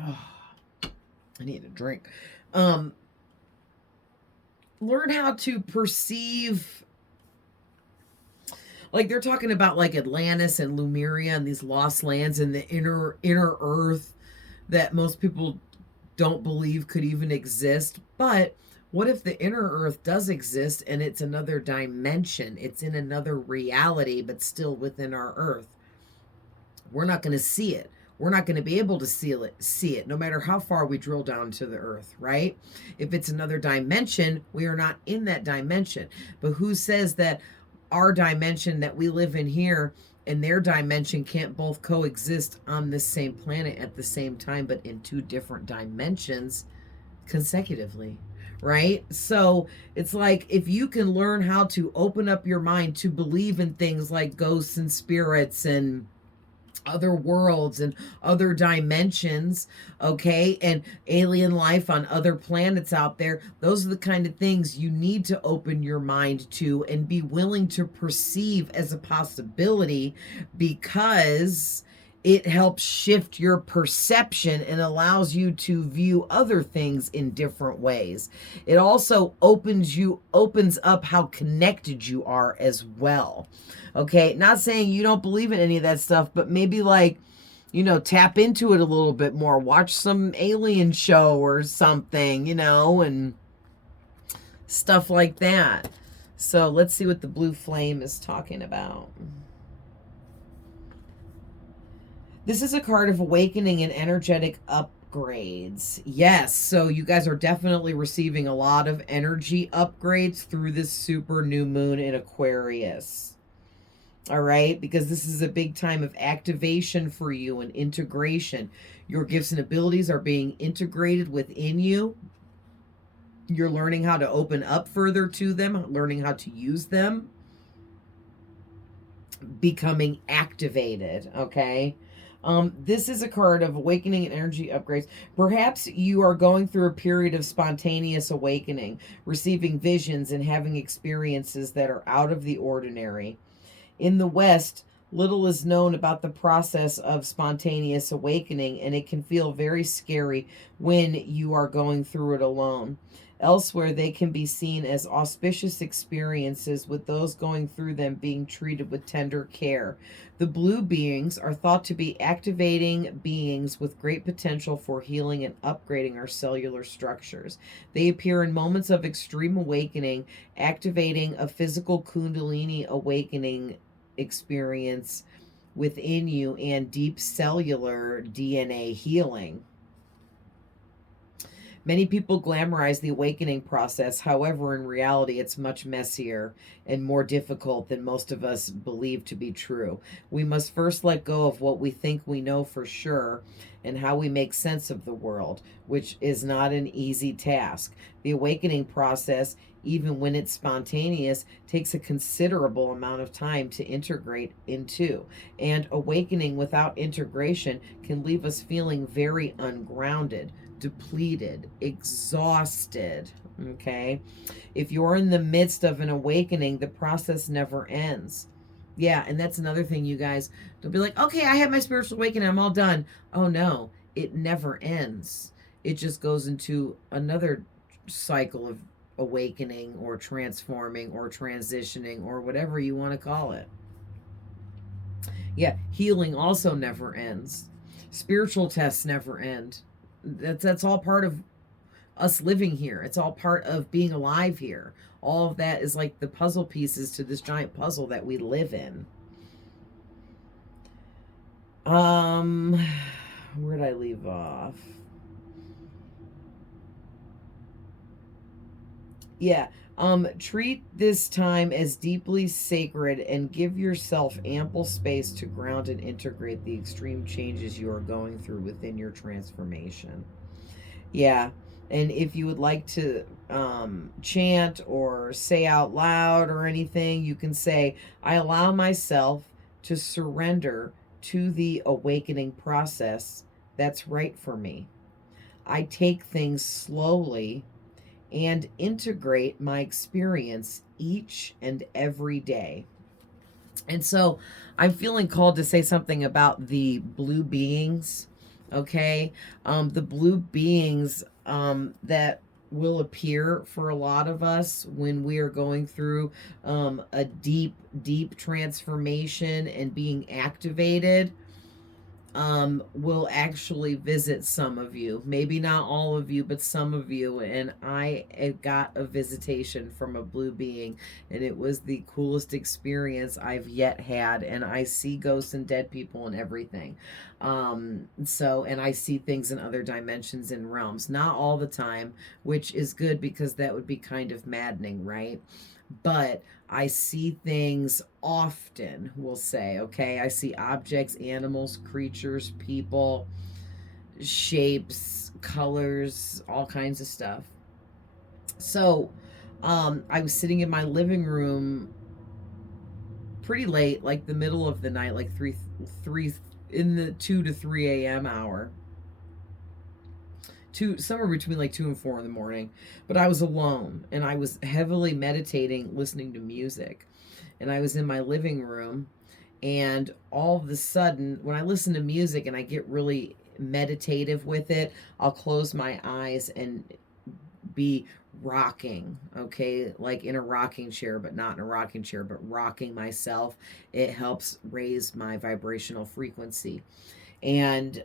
Oh, I need a drink. Learn how to perceive, like they're talking about like Atlantis and Lemuria and these lost lands and the inner earth that most people don't believe could even exist. But what if the inner earth does exist and it's another dimension? It's in another reality, but still within our earth. We're not going to see it. We're not going to be able to see it no matter how far we drill down to the earth, right? If it's another dimension, we are not in that dimension. But who says that our dimension that we live in here and their dimension can't both coexist on this same planet at the same time, but in two different dimensions consecutively, right? So it's like, if you can learn how to open up your mind to believe in things like ghosts and spirits and other worlds and other dimensions, okay, and alien life on other planets out there, those are the kind of things you need to open your mind to and be willing to perceive as a possibility, because it helps shift your perception and allows you to view other things in different ways. It also opens up how connected you are as well. Okay, not saying you don't believe in any of that stuff, but maybe like, you know, tap into it a little bit more. Watch some alien show or something, you know, and stuff like that. So let's see what the blue flame is talking about. This is a card of awakening and energetic upgrades. Yes, so you guys are definitely receiving a lot of energy upgrades through this super new moon in Aquarius. All right, because this is a big time of activation for you and integration. Your gifts and abilities are being integrated within you. You're learning how to open up further to them, learning how to use them, becoming activated, okay? This is a card of awakening and energy upgrades. Perhaps you are going through a period of spontaneous awakening, receiving visions and having experiences that are out of the ordinary. In the West, little is known about the process of spontaneous awakening, and it can feel very scary when you are going through it alone. Elsewhere, they can be seen as auspicious experiences, with those going through them being treated with tender care. The blue beings are thought to be activating beings with great potential for healing and upgrading our cellular structures. They appear in moments of extreme awakening, activating a physical Kundalini awakening experience within you and deep cellular DNA healing. Many people glamorize the awakening process. However, in reality, it's much messier and more difficult than most of us believe to be true. We must first let go of what we think we know for sure and how we make sense of the world, which is not an easy task. The awakening process, even when it's spontaneous, takes a considerable amount of time to integrate into. And awakening without integration can leave us feeling very ungrounded, depleted, exhausted. Okay. If you're in the midst of an awakening, the process never ends. Yeah. And that's another thing, you guys. Don't be like, okay, I had my spiritual awakening, I'm all done. Oh, no, it never ends. It just goes into another cycle of awakening or transforming or transitioning or whatever you want to call it. Yeah. Healing also never ends. Spiritual tests never end. That's all part of us living here. It's all part of being alive here. All of that is like the puzzle pieces to this giant puzzle that we live in. Where'd I leave off? Yeah. Treat this time as deeply sacred and give yourself ample space to ground and integrate the extreme changes you are going through within your transformation. Yeah. And if you would like to chant or say out loud or anything, you can say, I allow myself to surrender to the awakening process that's right for me. I take things slowly and integrate my experience each and every day. And so I'm feeling called to say something about the blue beings. Okay. The blue beings that will appear for a lot of us when we are going through a deep, deep transformation and being activated, will actually visit some of you. Maybe not all of you, but some of you. And I got a visitation from a blue being, and it was the coolest experience I've yet had. And I see ghosts and dead people and everything. And I see things in other dimensions and realms. Not all the time, which is good because that would be kind of maddening, right? But I see things often, we'll say, okay? I see objects, animals, creatures, people, shapes, colors, all kinds of stuff. So, I was sitting in my living room pretty late, like the middle of the night, like three in the 2 to 3 a.m. hour. Somewhere between like 2 and 4 in the morning. But I was alone and I was heavily meditating, listening to music. And I was in my living room, and all of a sudden, when I listen to music and I get really meditative with it, I'll close my eyes and be rocking, okay, like in a rocking chair, but not in a rocking chair, but rocking myself. It helps raise my vibrational frequency. And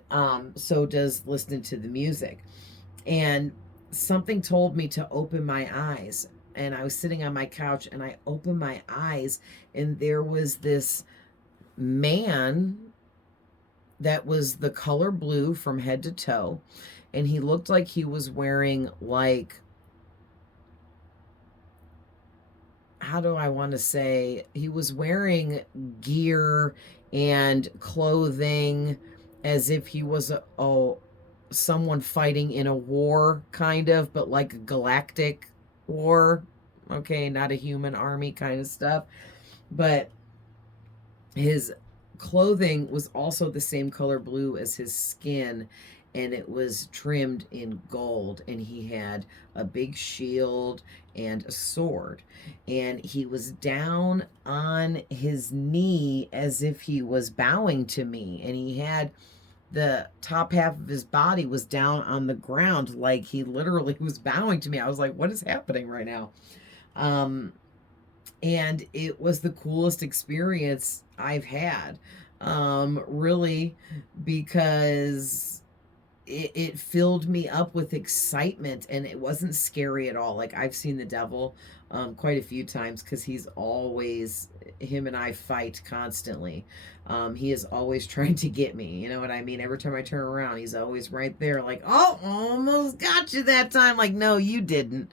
so does listening to the music. And something told me to open my eyes. And I was sitting on my couch and I opened my eyes, and there was this man that was the color blue from head to toe. And he looked like he was wearing, like, how do I want to say? He was wearing gear and clothing as if he was someone fighting in a war, kind of, but like a galactic war. Okay, not a human army kind of stuff. But his clothing was also the same color blue as his skin, and it was trimmed in gold, and he had a big shield and a sword, and he was down on his knee as if he was bowing to me, and he had the top half of his body was down on the ground, like he literally was bowing to me. I was like, what is happening right now? And it was the coolest experience I've had, really, because it filled me up with excitement, and it wasn't scary at all. Like, I've seen the devil quite a few times, because him and I fight constantly. He is always trying to get me, you know what I mean? Every time I turn around, he's always right there, like, oh, almost got you that time. Like, no, you didn't,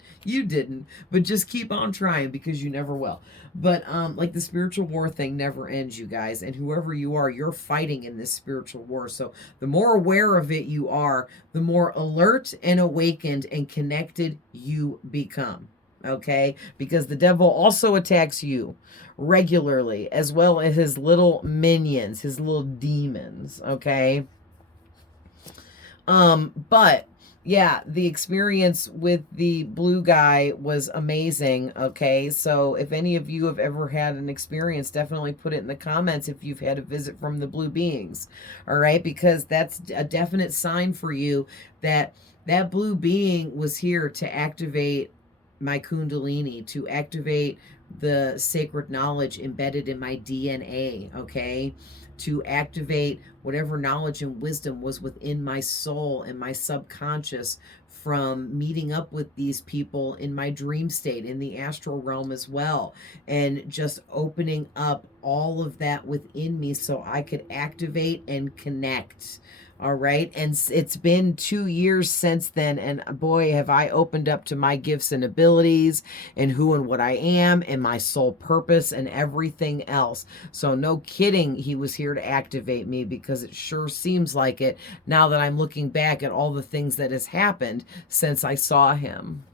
but just keep on trying, because you never will. But like, the spiritual war thing never ends, you guys, and whoever you are, you're fighting in this spiritual war. So the more aware of it you are, the more alert and awakened and connected you become. Okay? Because the devil also attacks you regularly, as well as his little minions, his little demons. Okay? But yeah, the experience with the blue guy was amazing. Okay, so if any of you have ever had an experience, definitely put it in the comments if you've had a visit from the blue beings. All right, because that's a definite sign for you that that blue being was here to activate my kundalini, to activate the sacred knowledge embedded in my DNA. Okay, to activate whatever knowledge and wisdom was within my soul and my subconscious from meeting up with these people in my dream state, in the astral realm as well, and just opening up all of that within me so I could activate and connect. All right. And it's been 2 years since then. And boy, have I opened up to my gifts and abilities and who and what I am and my soul purpose and everything else. So no kidding, he was here to activate me, because it sure seems like it now that I'm looking back at all the things that has happened since I saw him.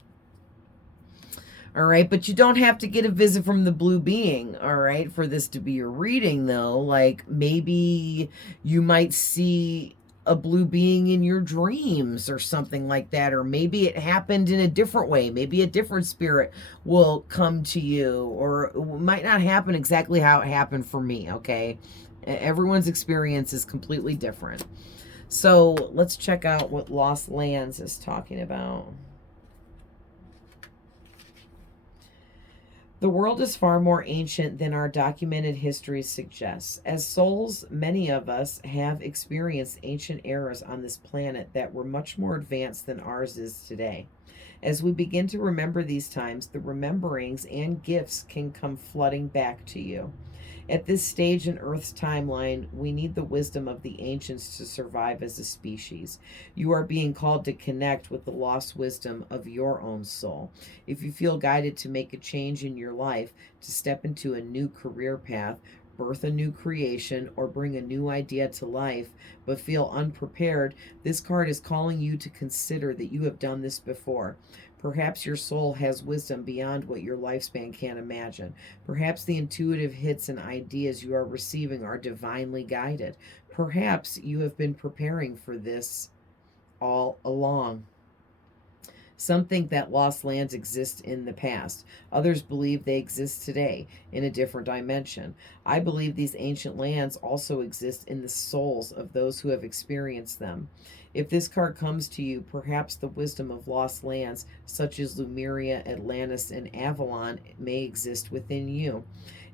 All right, but you don't have to get a visit from the blue being, all right, for this to be your reading, though. Like, maybe you might see a blue being in your dreams or something like that, or maybe it happened in a different way. Maybe a different spirit will come to you, or it might not happen exactly how it happened for me, okay? Everyone's experience is completely different. So let's check out what Lost Lands is talking about. The world is far more ancient than our documented history suggests. As souls, many of us have experienced ancient eras on this planet that were much more advanced than ours is today. As we begin to remember these times, the rememberings and gifts can come flooding back to you. At this stage in Earth's timeline, we need the wisdom of the ancients to survive as a species. You are being called to connect with the lost wisdom of your own soul. If you feel guided to make a change in your life, to step into a new career path, birth a new creation, or bring a new idea to life, but feel unprepared, this card is calling you to consider that you have done this before. Perhaps your soul has wisdom beyond what your lifespan can imagine. Perhaps the intuitive hits and ideas you are receiving are divinely guided. Perhaps you have been preparing for this all along. Some think that lost lands exist in the past. Others believe they exist today in a different dimension. I believe these ancient lands also exist in the souls of those who have experienced them. If this card comes to you, perhaps the wisdom of lost lands, such as Lemuria, Atlantis, and Avalon, may exist within you.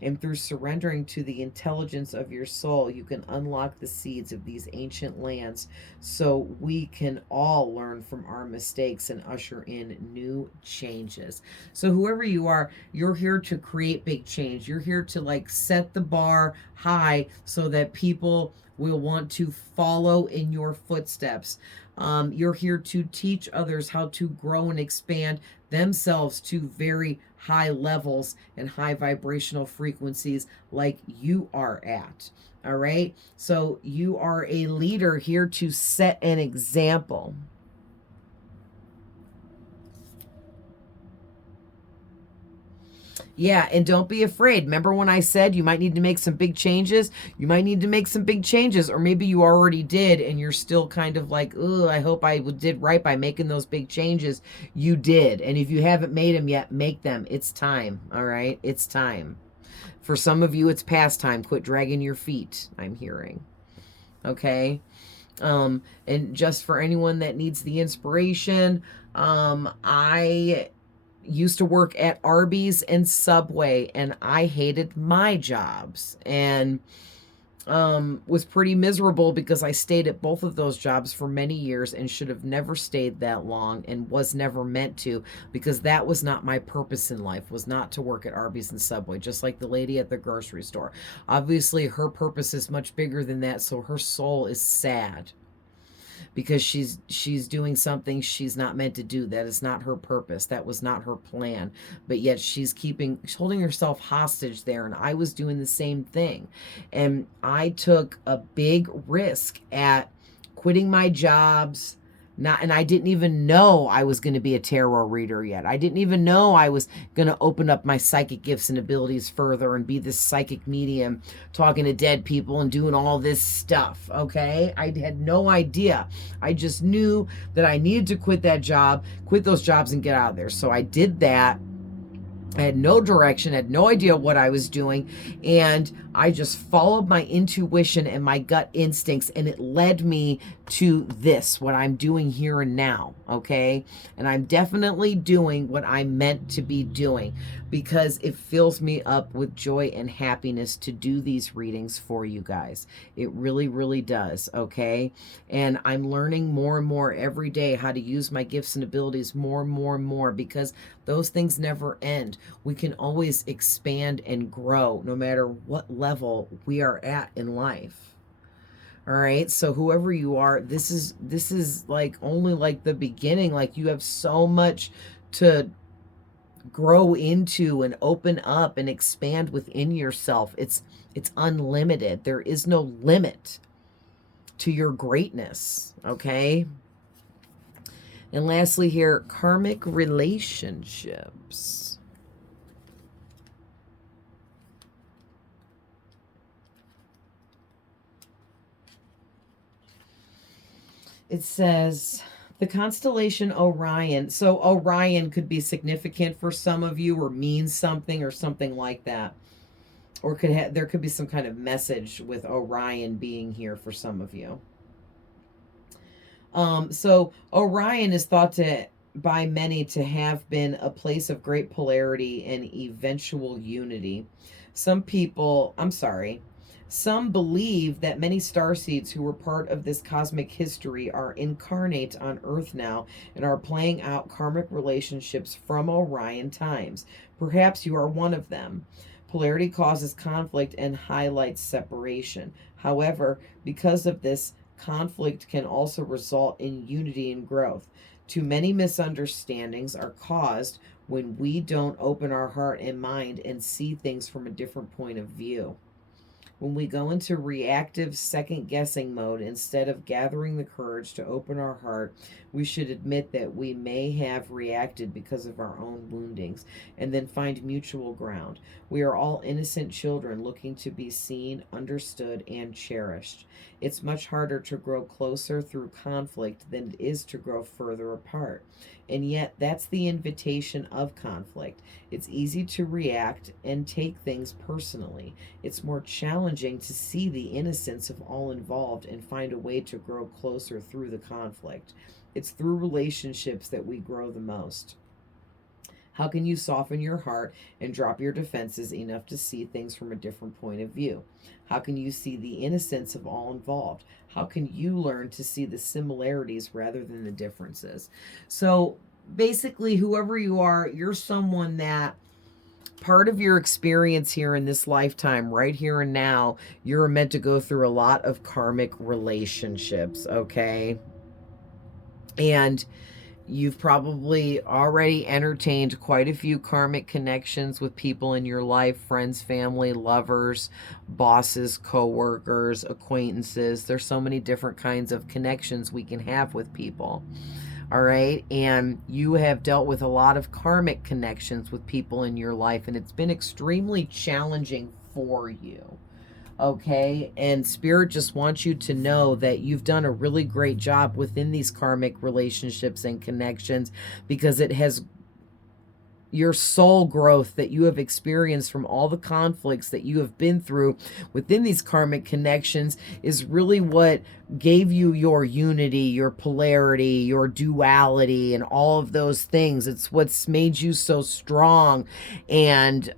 And through surrendering to the intelligence of your soul, you can unlock the seeds of these ancient lands so we can all learn from our mistakes and usher in new changes. So whoever you are, you're here to create big change. You're here to like set the bar high so that people will want to follow in your footsteps. You're here to teach others how to grow and expand themselves to very high levels and high vibrational frequencies like you are at. All right. So you are a leader here to set an example. Yeah, and don't be afraid. Remember when I said you might need to make some big changes? You might need to make some big changes, or maybe you already did and you're still kind of like, oh, I hope I did right by making those big changes. You did. And if you haven't made them yet, make them. It's time. All right? It's time. For some of you, it's past time. Quit dragging your feet, I'm hearing. Okay? And just for anyone that needs the inspiration, I used to work at Arby's and Subway, and I hated my jobs, and was pretty miserable because I stayed at both of those jobs for many years and should have never stayed that long and was never meant to, because that was not my purpose in life, was not to work at Arby's and Subway, just like the lady at the grocery store. Obviously, her purpose is much bigger than that, so her soul is sad because she's doing something she's not meant to do. That is not her purpose. That was not her plan. But yet she's holding herself hostage there. And I was doing the same thing. And I took a big risk at quitting my jobs. And I didn't even know I was going to be a tarot reader yet. I didn't even know I was going to open up my psychic gifts and abilities further and be this psychic medium, talking to dead people and doing all this stuff, okay? I had no idea. I just knew that I needed to quit those jobs and get out of there. So I did that. I had no direction, had no idea what I was doing, and I just followed my intuition and my gut instincts, and it led me to this, what I'm doing here and now, okay? And I'm definitely doing what I'm meant to be doing because it fills me up with joy and happiness to do these readings for you guys. It really, really does, okay? And I'm learning more and more every day how to use my gifts and abilities more and more and more, because those things never end. We can always expand and grow no matter what level we are at in life. All right, so whoever you are, this is like only like the beginning. Like, you have so much to grow into and open up and expand within yourself. It's unlimited. There is no limit to your greatness, okay? And lastly here, karmic relationships. It says the constellation Orion. So Orion could be significant for some of you, or means something, or something like that. Or there could be some kind of message with Orion being here for some of you. So Orion is thought by many to have been a place of great polarity and eventual unity. Some believe that many starseeds who were part of this cosmic history are incarnate on Earth now and are playing out karmic relationships from Orion times. Perhaps you are one of them. Polarity causes conflict and highlights separation. However, because of this, conflict can also result in unity and growth. Too many misunderstandings are caused when we don't open our heart and mind and see things from a different point of view. When we go into reactive second-guessing mode instead of gathering the courage to open our heart, we should admit that we may have reacted because of our own woundings and then find mutual ground. We are all innocent children looking to be seen, understood, and cherished. It's much harder to grow closer through conflict than it is to grow further apart. And yet, that's the invitation of conflict. It's easy to react and take things personally. It's more challenging to see the innocence of all involved and find a way to grow closer through the conflict. It's through relationships that we grow the most. How can you soften your heart and drop your defenses enough to see things from a different point of view? How can you see the innocence of all involved? How can you learn to see the similarities rather than the differences? So basically, whoever you are, you're someone that part of your experience here in this lifetime, right here and now, you're meant to go through a lot of karmic relationships, okay? And you've probably already entertained quite a few karmic connections with people in your life, friends, family, lovers, bosses, co-workers, acquaintances. There's so many different kinds of connections we can have with people. All right. And you have dealt with a lot of karmic connections with people in your life, and it's been extremely challenging for you. Okay, and Spirit just wants you to know that you've done a really great job within these karmic relationships and connections, because it has your soul growth that you have experienced from all the conflicts that you have been through within these karmic connections is really what gave you your unity, your polarity, your duality, and all of those things. It's what's made you so strong, and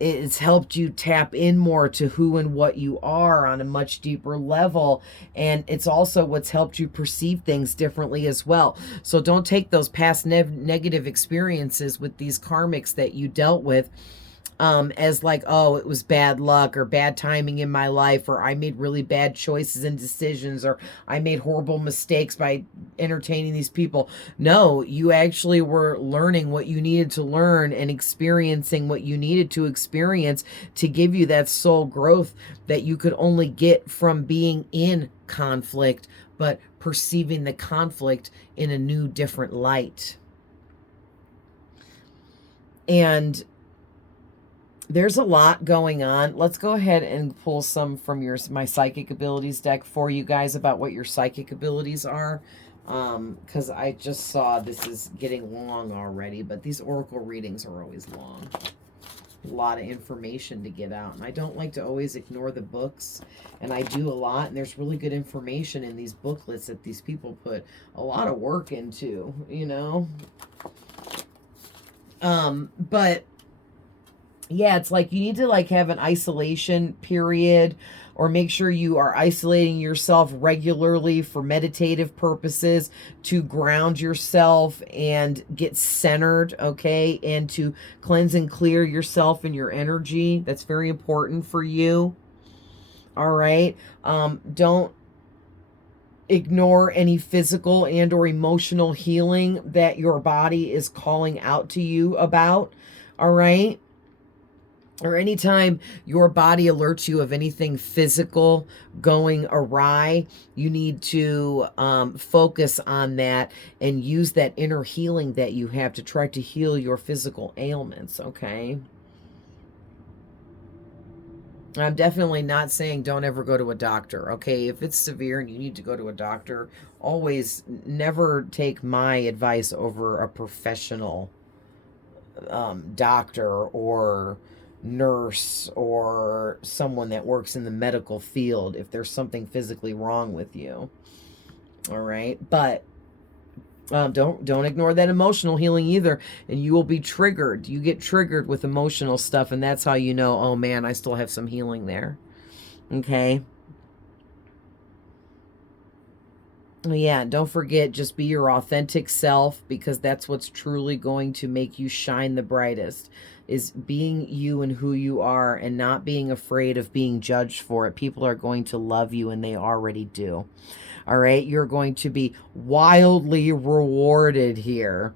it's helped you tap in more to who and what you are on a much deeper level. And it's also what's helped you perceive things differently as well. So don't take those past negative experiences with these karmics that you dealt with as like, oh, it was bad luck or bad timing in my life, or I made really bad choices and decisions, or I made horrible mistakes by entertaining these people. No, you actually were learning what you needed to learn and experiencing what you needed to experience to give you that soul growth that you could only get from being in conflict, but perceiving the conflict in a new, different light. And there's a lot going on. Let's go ahead and pull some from my psychic abilities deck for you guys about what your psychic abilities are. Because I just saw this is getting long already, but these oracle readings are always long. A lot of information to get out. And I don't like to always ignore the books. And I do a lot. And there's really good information in these booklets that these people put a lot of work into, you know. But yeah, it's like you need to like have an isolation period, or make sure you are isolating yourself regularly for meditative purposes to ground yourself and get centered, okay? And to cleanse and clear yourself and your energy. That's very important for you. All right. Don't ignore any physical and or emotional healing that your body is calling out to you about. All right. Or anytime your body alerts you of anything physical going awry, you need to focus on that and use that inner healing that you have to try to heal your physical ailments, okay? I'm definitely not saying don't ever go to a doctor, okay? If it's severe and you need to go to a doctor, always never take my advice over a professional doctor or nurse or someone that works in the medical field if there's something physically wrong with you. All right, but don't ignore that emotional healing either, and you will be triggered. You get triggered with emotional stuff, and that's how you know, oh man, I still have some healing there. Okay. Yeah, don't forget, just be your authentic self, because that's what's truly going to make you shine the brightest, is being you and who you are and not being afraid of being judged for it. People are going to love you, and they already do. All right, you're going to be wildly rewarded here.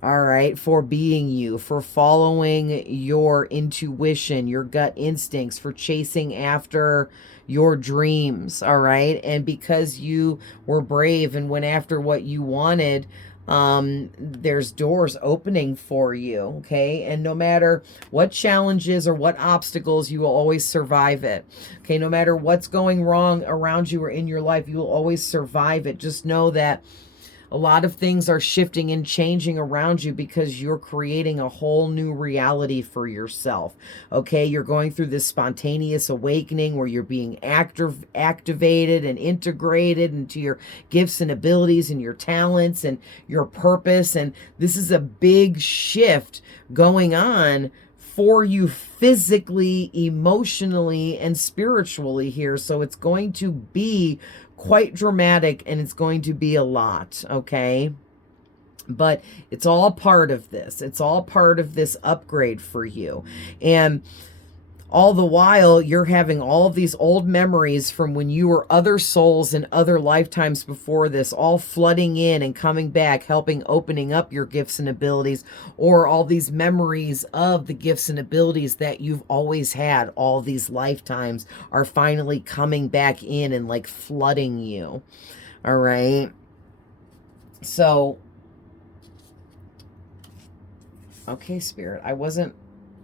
All right, for being you, for following your intuition, your gut instincts, for chasing after your dreams. All right, and because you were brave and went after what you wanted, there's doors opening for you, okay? And no matter what challenges or what obstacles, you will always survive it, okay? No matter what's going wrong around you or in your life, you will always survive it. Just know that a lot of things are shifting and changing around you because you're creating a whole new reality for yourself. Okay, you're going through this spontaneous awakening where you're being activated and integrated into your gifts and abilities and your talents and your purpose. And this is a big shift going on for you physically, emotionally, and spiritually here. So it's going to be quite dramatic, and it's going to be a lot, okay? But it's all part of this. It's all part of this upgrade for you. And all the while, you're having all of these old memories from when you were other souls in other lifetimes before this, all flooding in and coming back, helping opening up your gifts and abilities, or all these memories of the gifts and abilities that you've always had all these lifetimes are finally coming back in and like flooding you. All right. So, okay, Spirit, I wasn't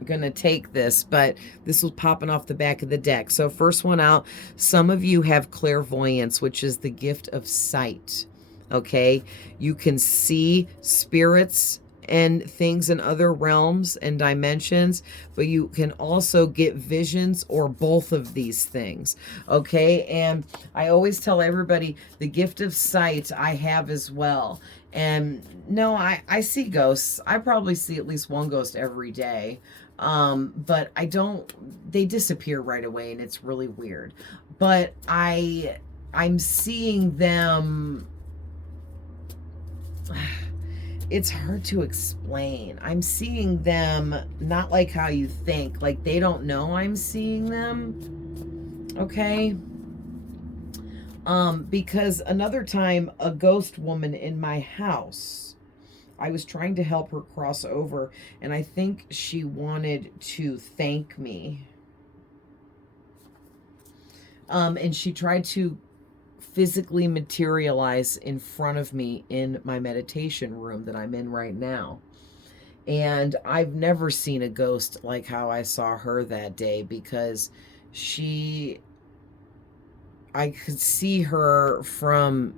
gonna take this, but this was popping off the back of the deck. So first one out, some of you have clairvoyance, which is the gift of sight. Okay, you can see spirits and things in other realms and dimensions, but you can also get visions or both of these things. Okay. And I always tell everybody the gift of sight I have as well. And no, I see ghosts. I probably see at least one ghost every day. But I don't, they disappear right away and it's really weird. But I'm seeing them. It's hard to explain. I'm seeing them not like how you think. Like they don't know I'm seeing them. Okay. Because another time a ghost woman in my house, I was trying to help her cross over, and I think she wanted to thank me. And she tried to physically materialize in front of me in my meditation room that I'm in right now. And I've never seen a ghost like how I saw her that day, because I could see her from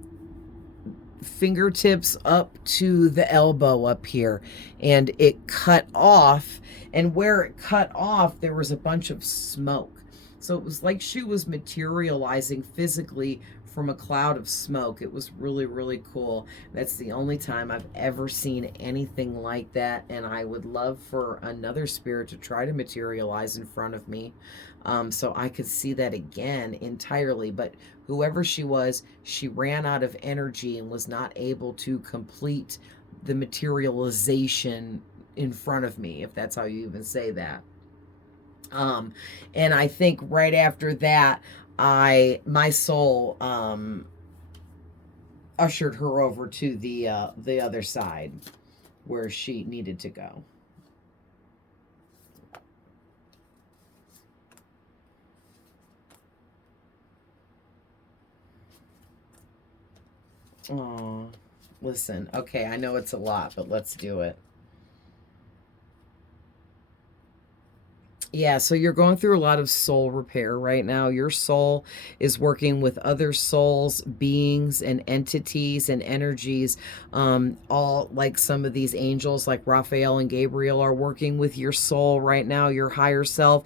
fingertips up to the elbow up here, and it cut off, and where it cut off there was a bunch of smoke. So it was like she was materializing physically from a cloud of smoke. It was really, really cool. That's the only time I've ever seen anything like that, and I would love for another spirit to try to materialize in front of me, so I could see that again entirely. But whoever she was, she ran out of energy and was not able to complete the materialization in front of me, if that's how you even say that. And I think right after that, my soul ushered her over to the other side where she needed to go. Oh, listen. Okay, I know it's a lot, but let's do it. Yeah, so you're going through a lot of soul repair right now. Your soul is working with other souls, beings, and entities and energies. All like some of these angels, like Raphael and Gabriel, are working with your soul right now, your higher self.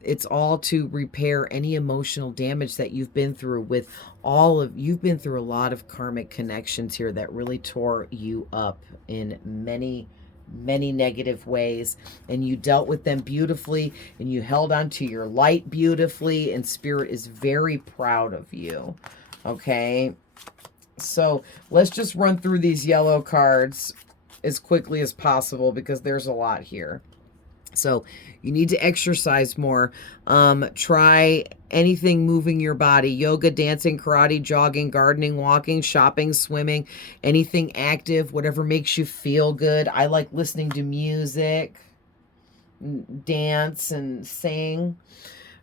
It's all to repair any emotional damage that you've been through with you've been through a lot of karmic connections here that really tore you up in many negative ways, and you dealt with them beautifully, and you held on to your light beautifully, and spirit is very proud of you. Okay, so let's just run through these yellow cards as quickly as possible because there's a lot here. So you need to exercise more. Try anything moving your body: yoga, dancing, karate, jogging, gardening, walking, shopping, swimming, anything active, whatever makes you feel good. I like listening to music, dance, and sing.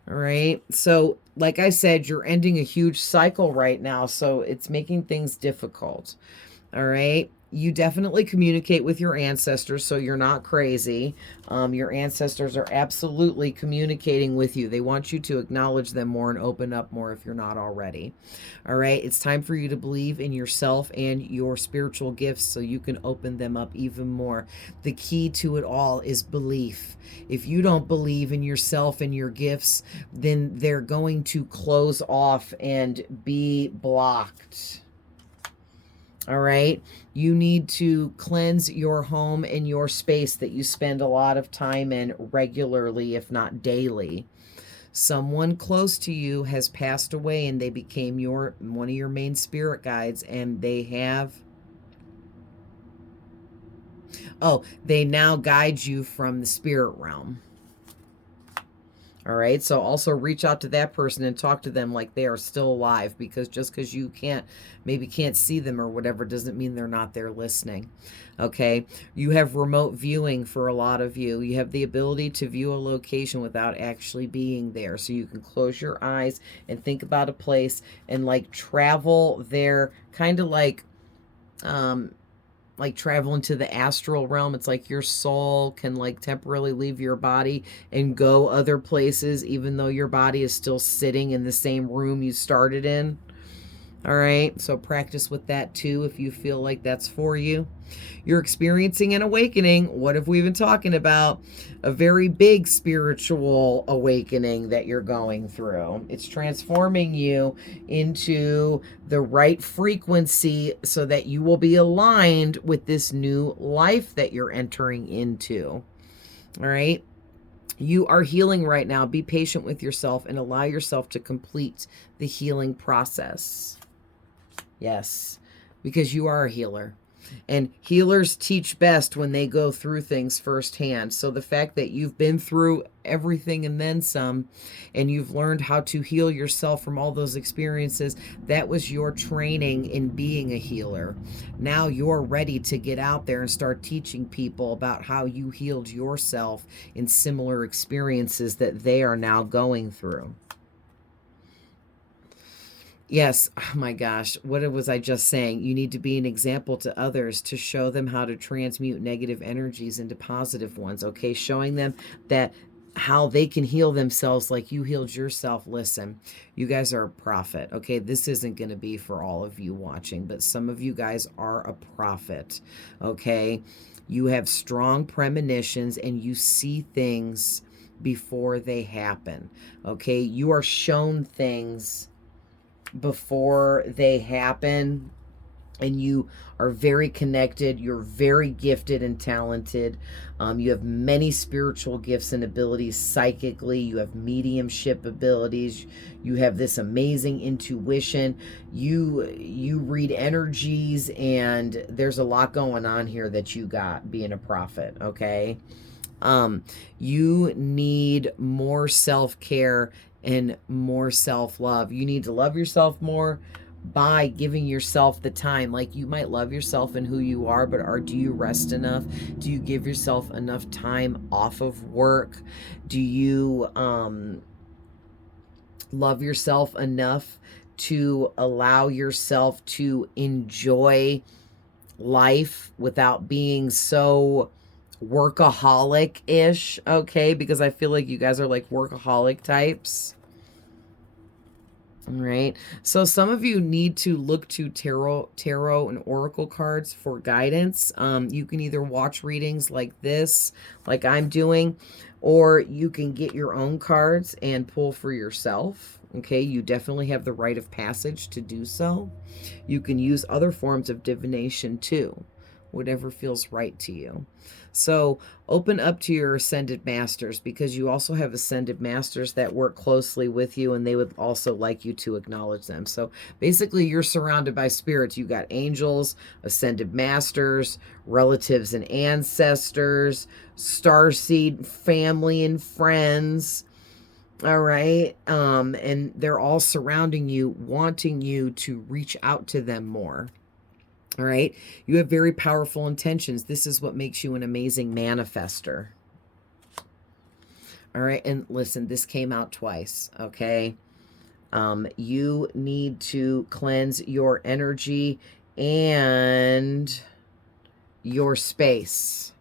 All right. So like I said, you're ending a huge cycle right now, so it's making things difficult. All right. You definitely communicate with your ancestors, so you're not crazy. Your ancestors are absolutely communicating with you. They want you to acknowledge them more and open up more if you're not already. All right. It's time for you to believe in yourself and your spiritual gifts so you can open them up even more. The key to it all is belief. If you don't believe in yourself and your gifts, then they're going to close off and be blocked. All right. You need to cleanse your home and your space that you spend a lot of time in regularly, if not daily. Someone close to you has passed away and they became one of your main spirit guides, and they now guide you from the spirit realm. All right. So also reach out to that person and talk to them like they are still alive, because just because you maybe can't see them or whatever doesn't mean they're not there listening. Okay. You have remote viewing for a lot of you. You have the ability to view a location without actually being there. So you can close your eyes and think about a place and like travel there, kind of like travel into the astral realm. It's like your soul can like temporarily leave your body and go other places, even though your body is still sitting in the same room you started in. All right, so practice with that too if you feel like that's for you. You're experiencing an awakening. What have we been talking about? A very big spiritual awakening that you're going through. It's transforming you into the right frequency so that you will be aligned with this new life that you're entering into. All right. You are healing right now. Be patient with yourself and allow yourself to complete the healing process. Yes, because you are a healer. And healers teach best when they go through things firsthand. So the fact that you've been through everything and then some, and you've learned how to heal yourself from all those experiences, that was your training in being a healer. Now you're ready to get out there and start teaching people about how you healed yourself in similar experiences that they are now going through. Yes, oh my gosh, what was I just saying? You need to be an example to others to show them how to transmute negative energies into positive ones, okay? Showing them that how they can heal themselves like you healed yourself. Listen, you guys are a prophet, okay? This isn't going to be for all of you watching, but some of you guys are a prophet, okay? You have strong premonitions and you see things before they happen, okay? You are shown things before they happen, and you are very connected. You're very gifted and talented. You have many spiritual gifts and abilities psychically. You have mediumship abilities. You have this amazing intuition. You read energies, and there's a lot going on here that you got being a prophet, okay? You need more self-care and more self-love. You need to love yourself more by giving yourself the time. Like, you might love yourself and who you are, but do you rest enough? Do you give yourself enough time off of work? Do you love yourself enough to allow yourself to enjoy life without being so workaholic-ish, okay? Because I feel like you guys are like workaholic types. All right. So some of you need to look to tarot and oracle cards for guidance. You can either watch readings like this, like I'm doing, or you can get your own cards and pull for yourself. Okay, you definitely have the rite of passage to do so. You can use other forms of divination too, whatever feels right to you. So open up to your ascended masters, because you also have ascended masters that work closely with you, and they would also like you to acknowledge them. So basically, you're surrounded by spirits. You got angels, ascended masters, relatives and ancestors, starseed family and friends. All right. And they're all surrounding you, wanting you to reach out to them more. All right. You have very powerful intentions. This is what makes you an amazing manifester. All right. And listen, this came out twice. Okay. You need to cleanse your energy and your space.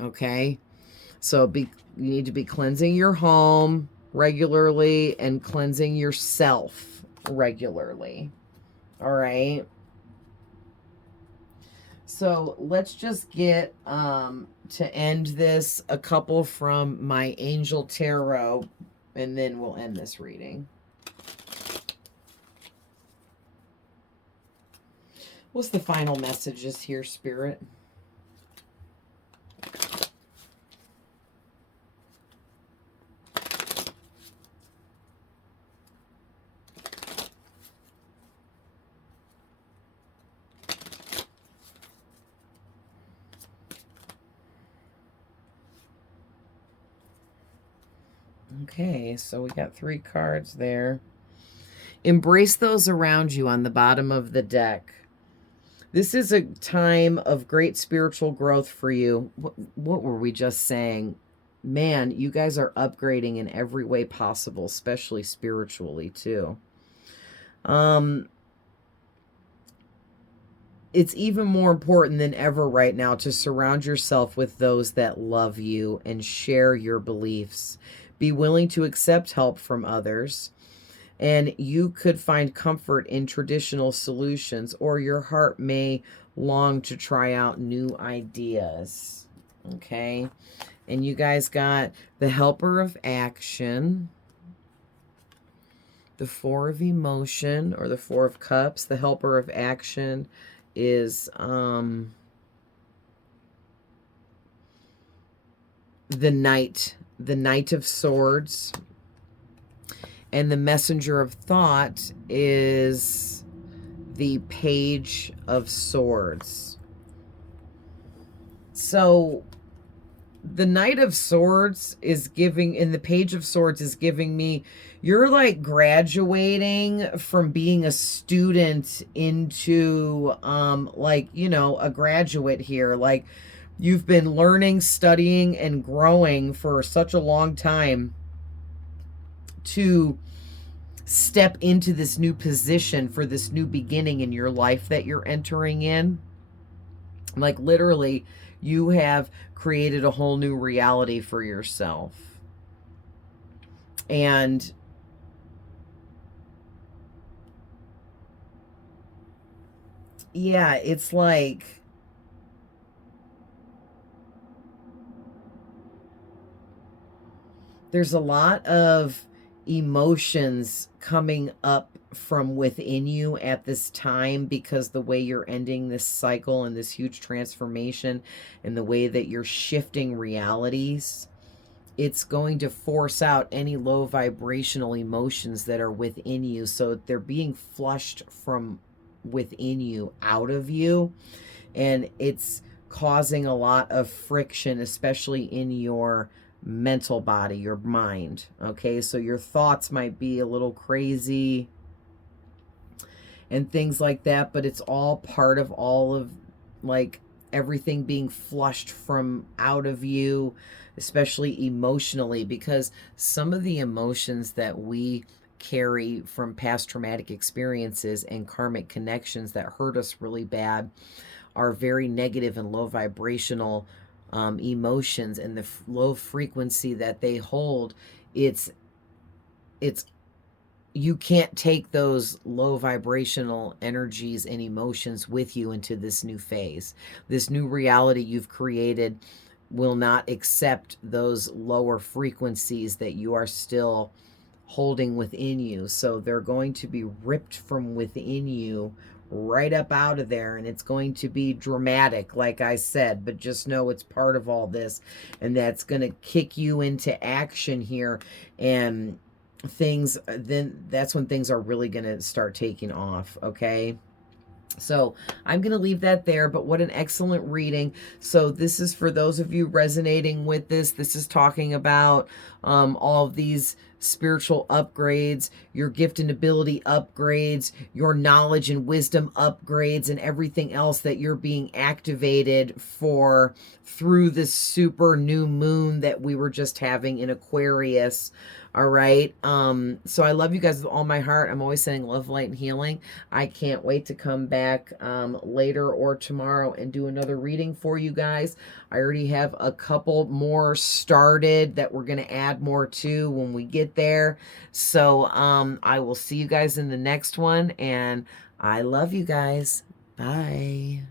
Okay. So you need to be cleansing your home regularly and cleansing yourself regularly. All right. So let's just get, to end this, a couple from my Angel Tarot, and then we'll end this reading. What's the final messages here, Spirit? Okay, so we got 3 cards there. Embrace those around you on the bottom of the deck. This is a time of great spiritual growth for you. What were we just saying? Man, you guys are upgrading in every way possible, especially spiritually too. It's even more important than ever right now to surround yourself with those that love you and share your beliefs. Be willing to accept help from others. And you could find comfort in traditional solutions, or your heart may long to try out new ideas. Okay. And you guys got the Helper of Action, the Four of Emotion, or the Four of Cups. The Helper of Action is the Knight of Swords. And the Messenger of Thought is the Page of Swords. So the Knight of Swords is giving, and the Page of Swords is giving me, you're like graduating from being a student into like, you know, a graduate here. Like, you've been learning, studying, and growing for such a long time to step into this new position for this new beginning in your life that you're entering in. Like, literally, you have created a whole new reality for yourself. And yeah, it's like, there's a lot of emotions coming up from within you at this time, because the way you're ending this cycle and this huge transformation and the way that you're shifting realities, it's going to force out any low vibrational emotions that are within you. So they're being flushed from within you out of you, and it's causing a lot of friction, especially in your mental body, your mind. Okay, so your thoughts might be a little crazy and things like that, but it's all part of all of, like, everything being flushed from out of you, especially emotionally, because some of the emotions that we carry from past traumatic experiences and karmic connections that hurt us really bad are very negative and low vibrational emotions, and the low frequency that they hold, it's you can't take those low vibrational energies and emotions with you into this new phase. This new reality you've created will not accept those lower frequencies that you are still holding within you. So they're going to be ripped from within you right up out of there, and it's going to be dramatic, like I said, but just know it's part of all this, and that's going to kick you into action here, and then that's when things are really going to start taking off. Okay, so I'm going to leave that there, but what an excellent reading. So this is for those of you resonating with this. This is talking about all of these spiritual upgrades, your gift and ability upgrades, your knowledge and wisdom upgrades, and everything else that you're being activated for through this super new moon that we were just having in Aquarius. All right. So I love you guys with all my heart. I'm always sending love, light, and healing. I can't wait to come back later or tomorrow and do another reading for you guys. I already have a couple more started that we're going to add more to when we get there. So I will see you guys in the next one, and I love you guys. Bye.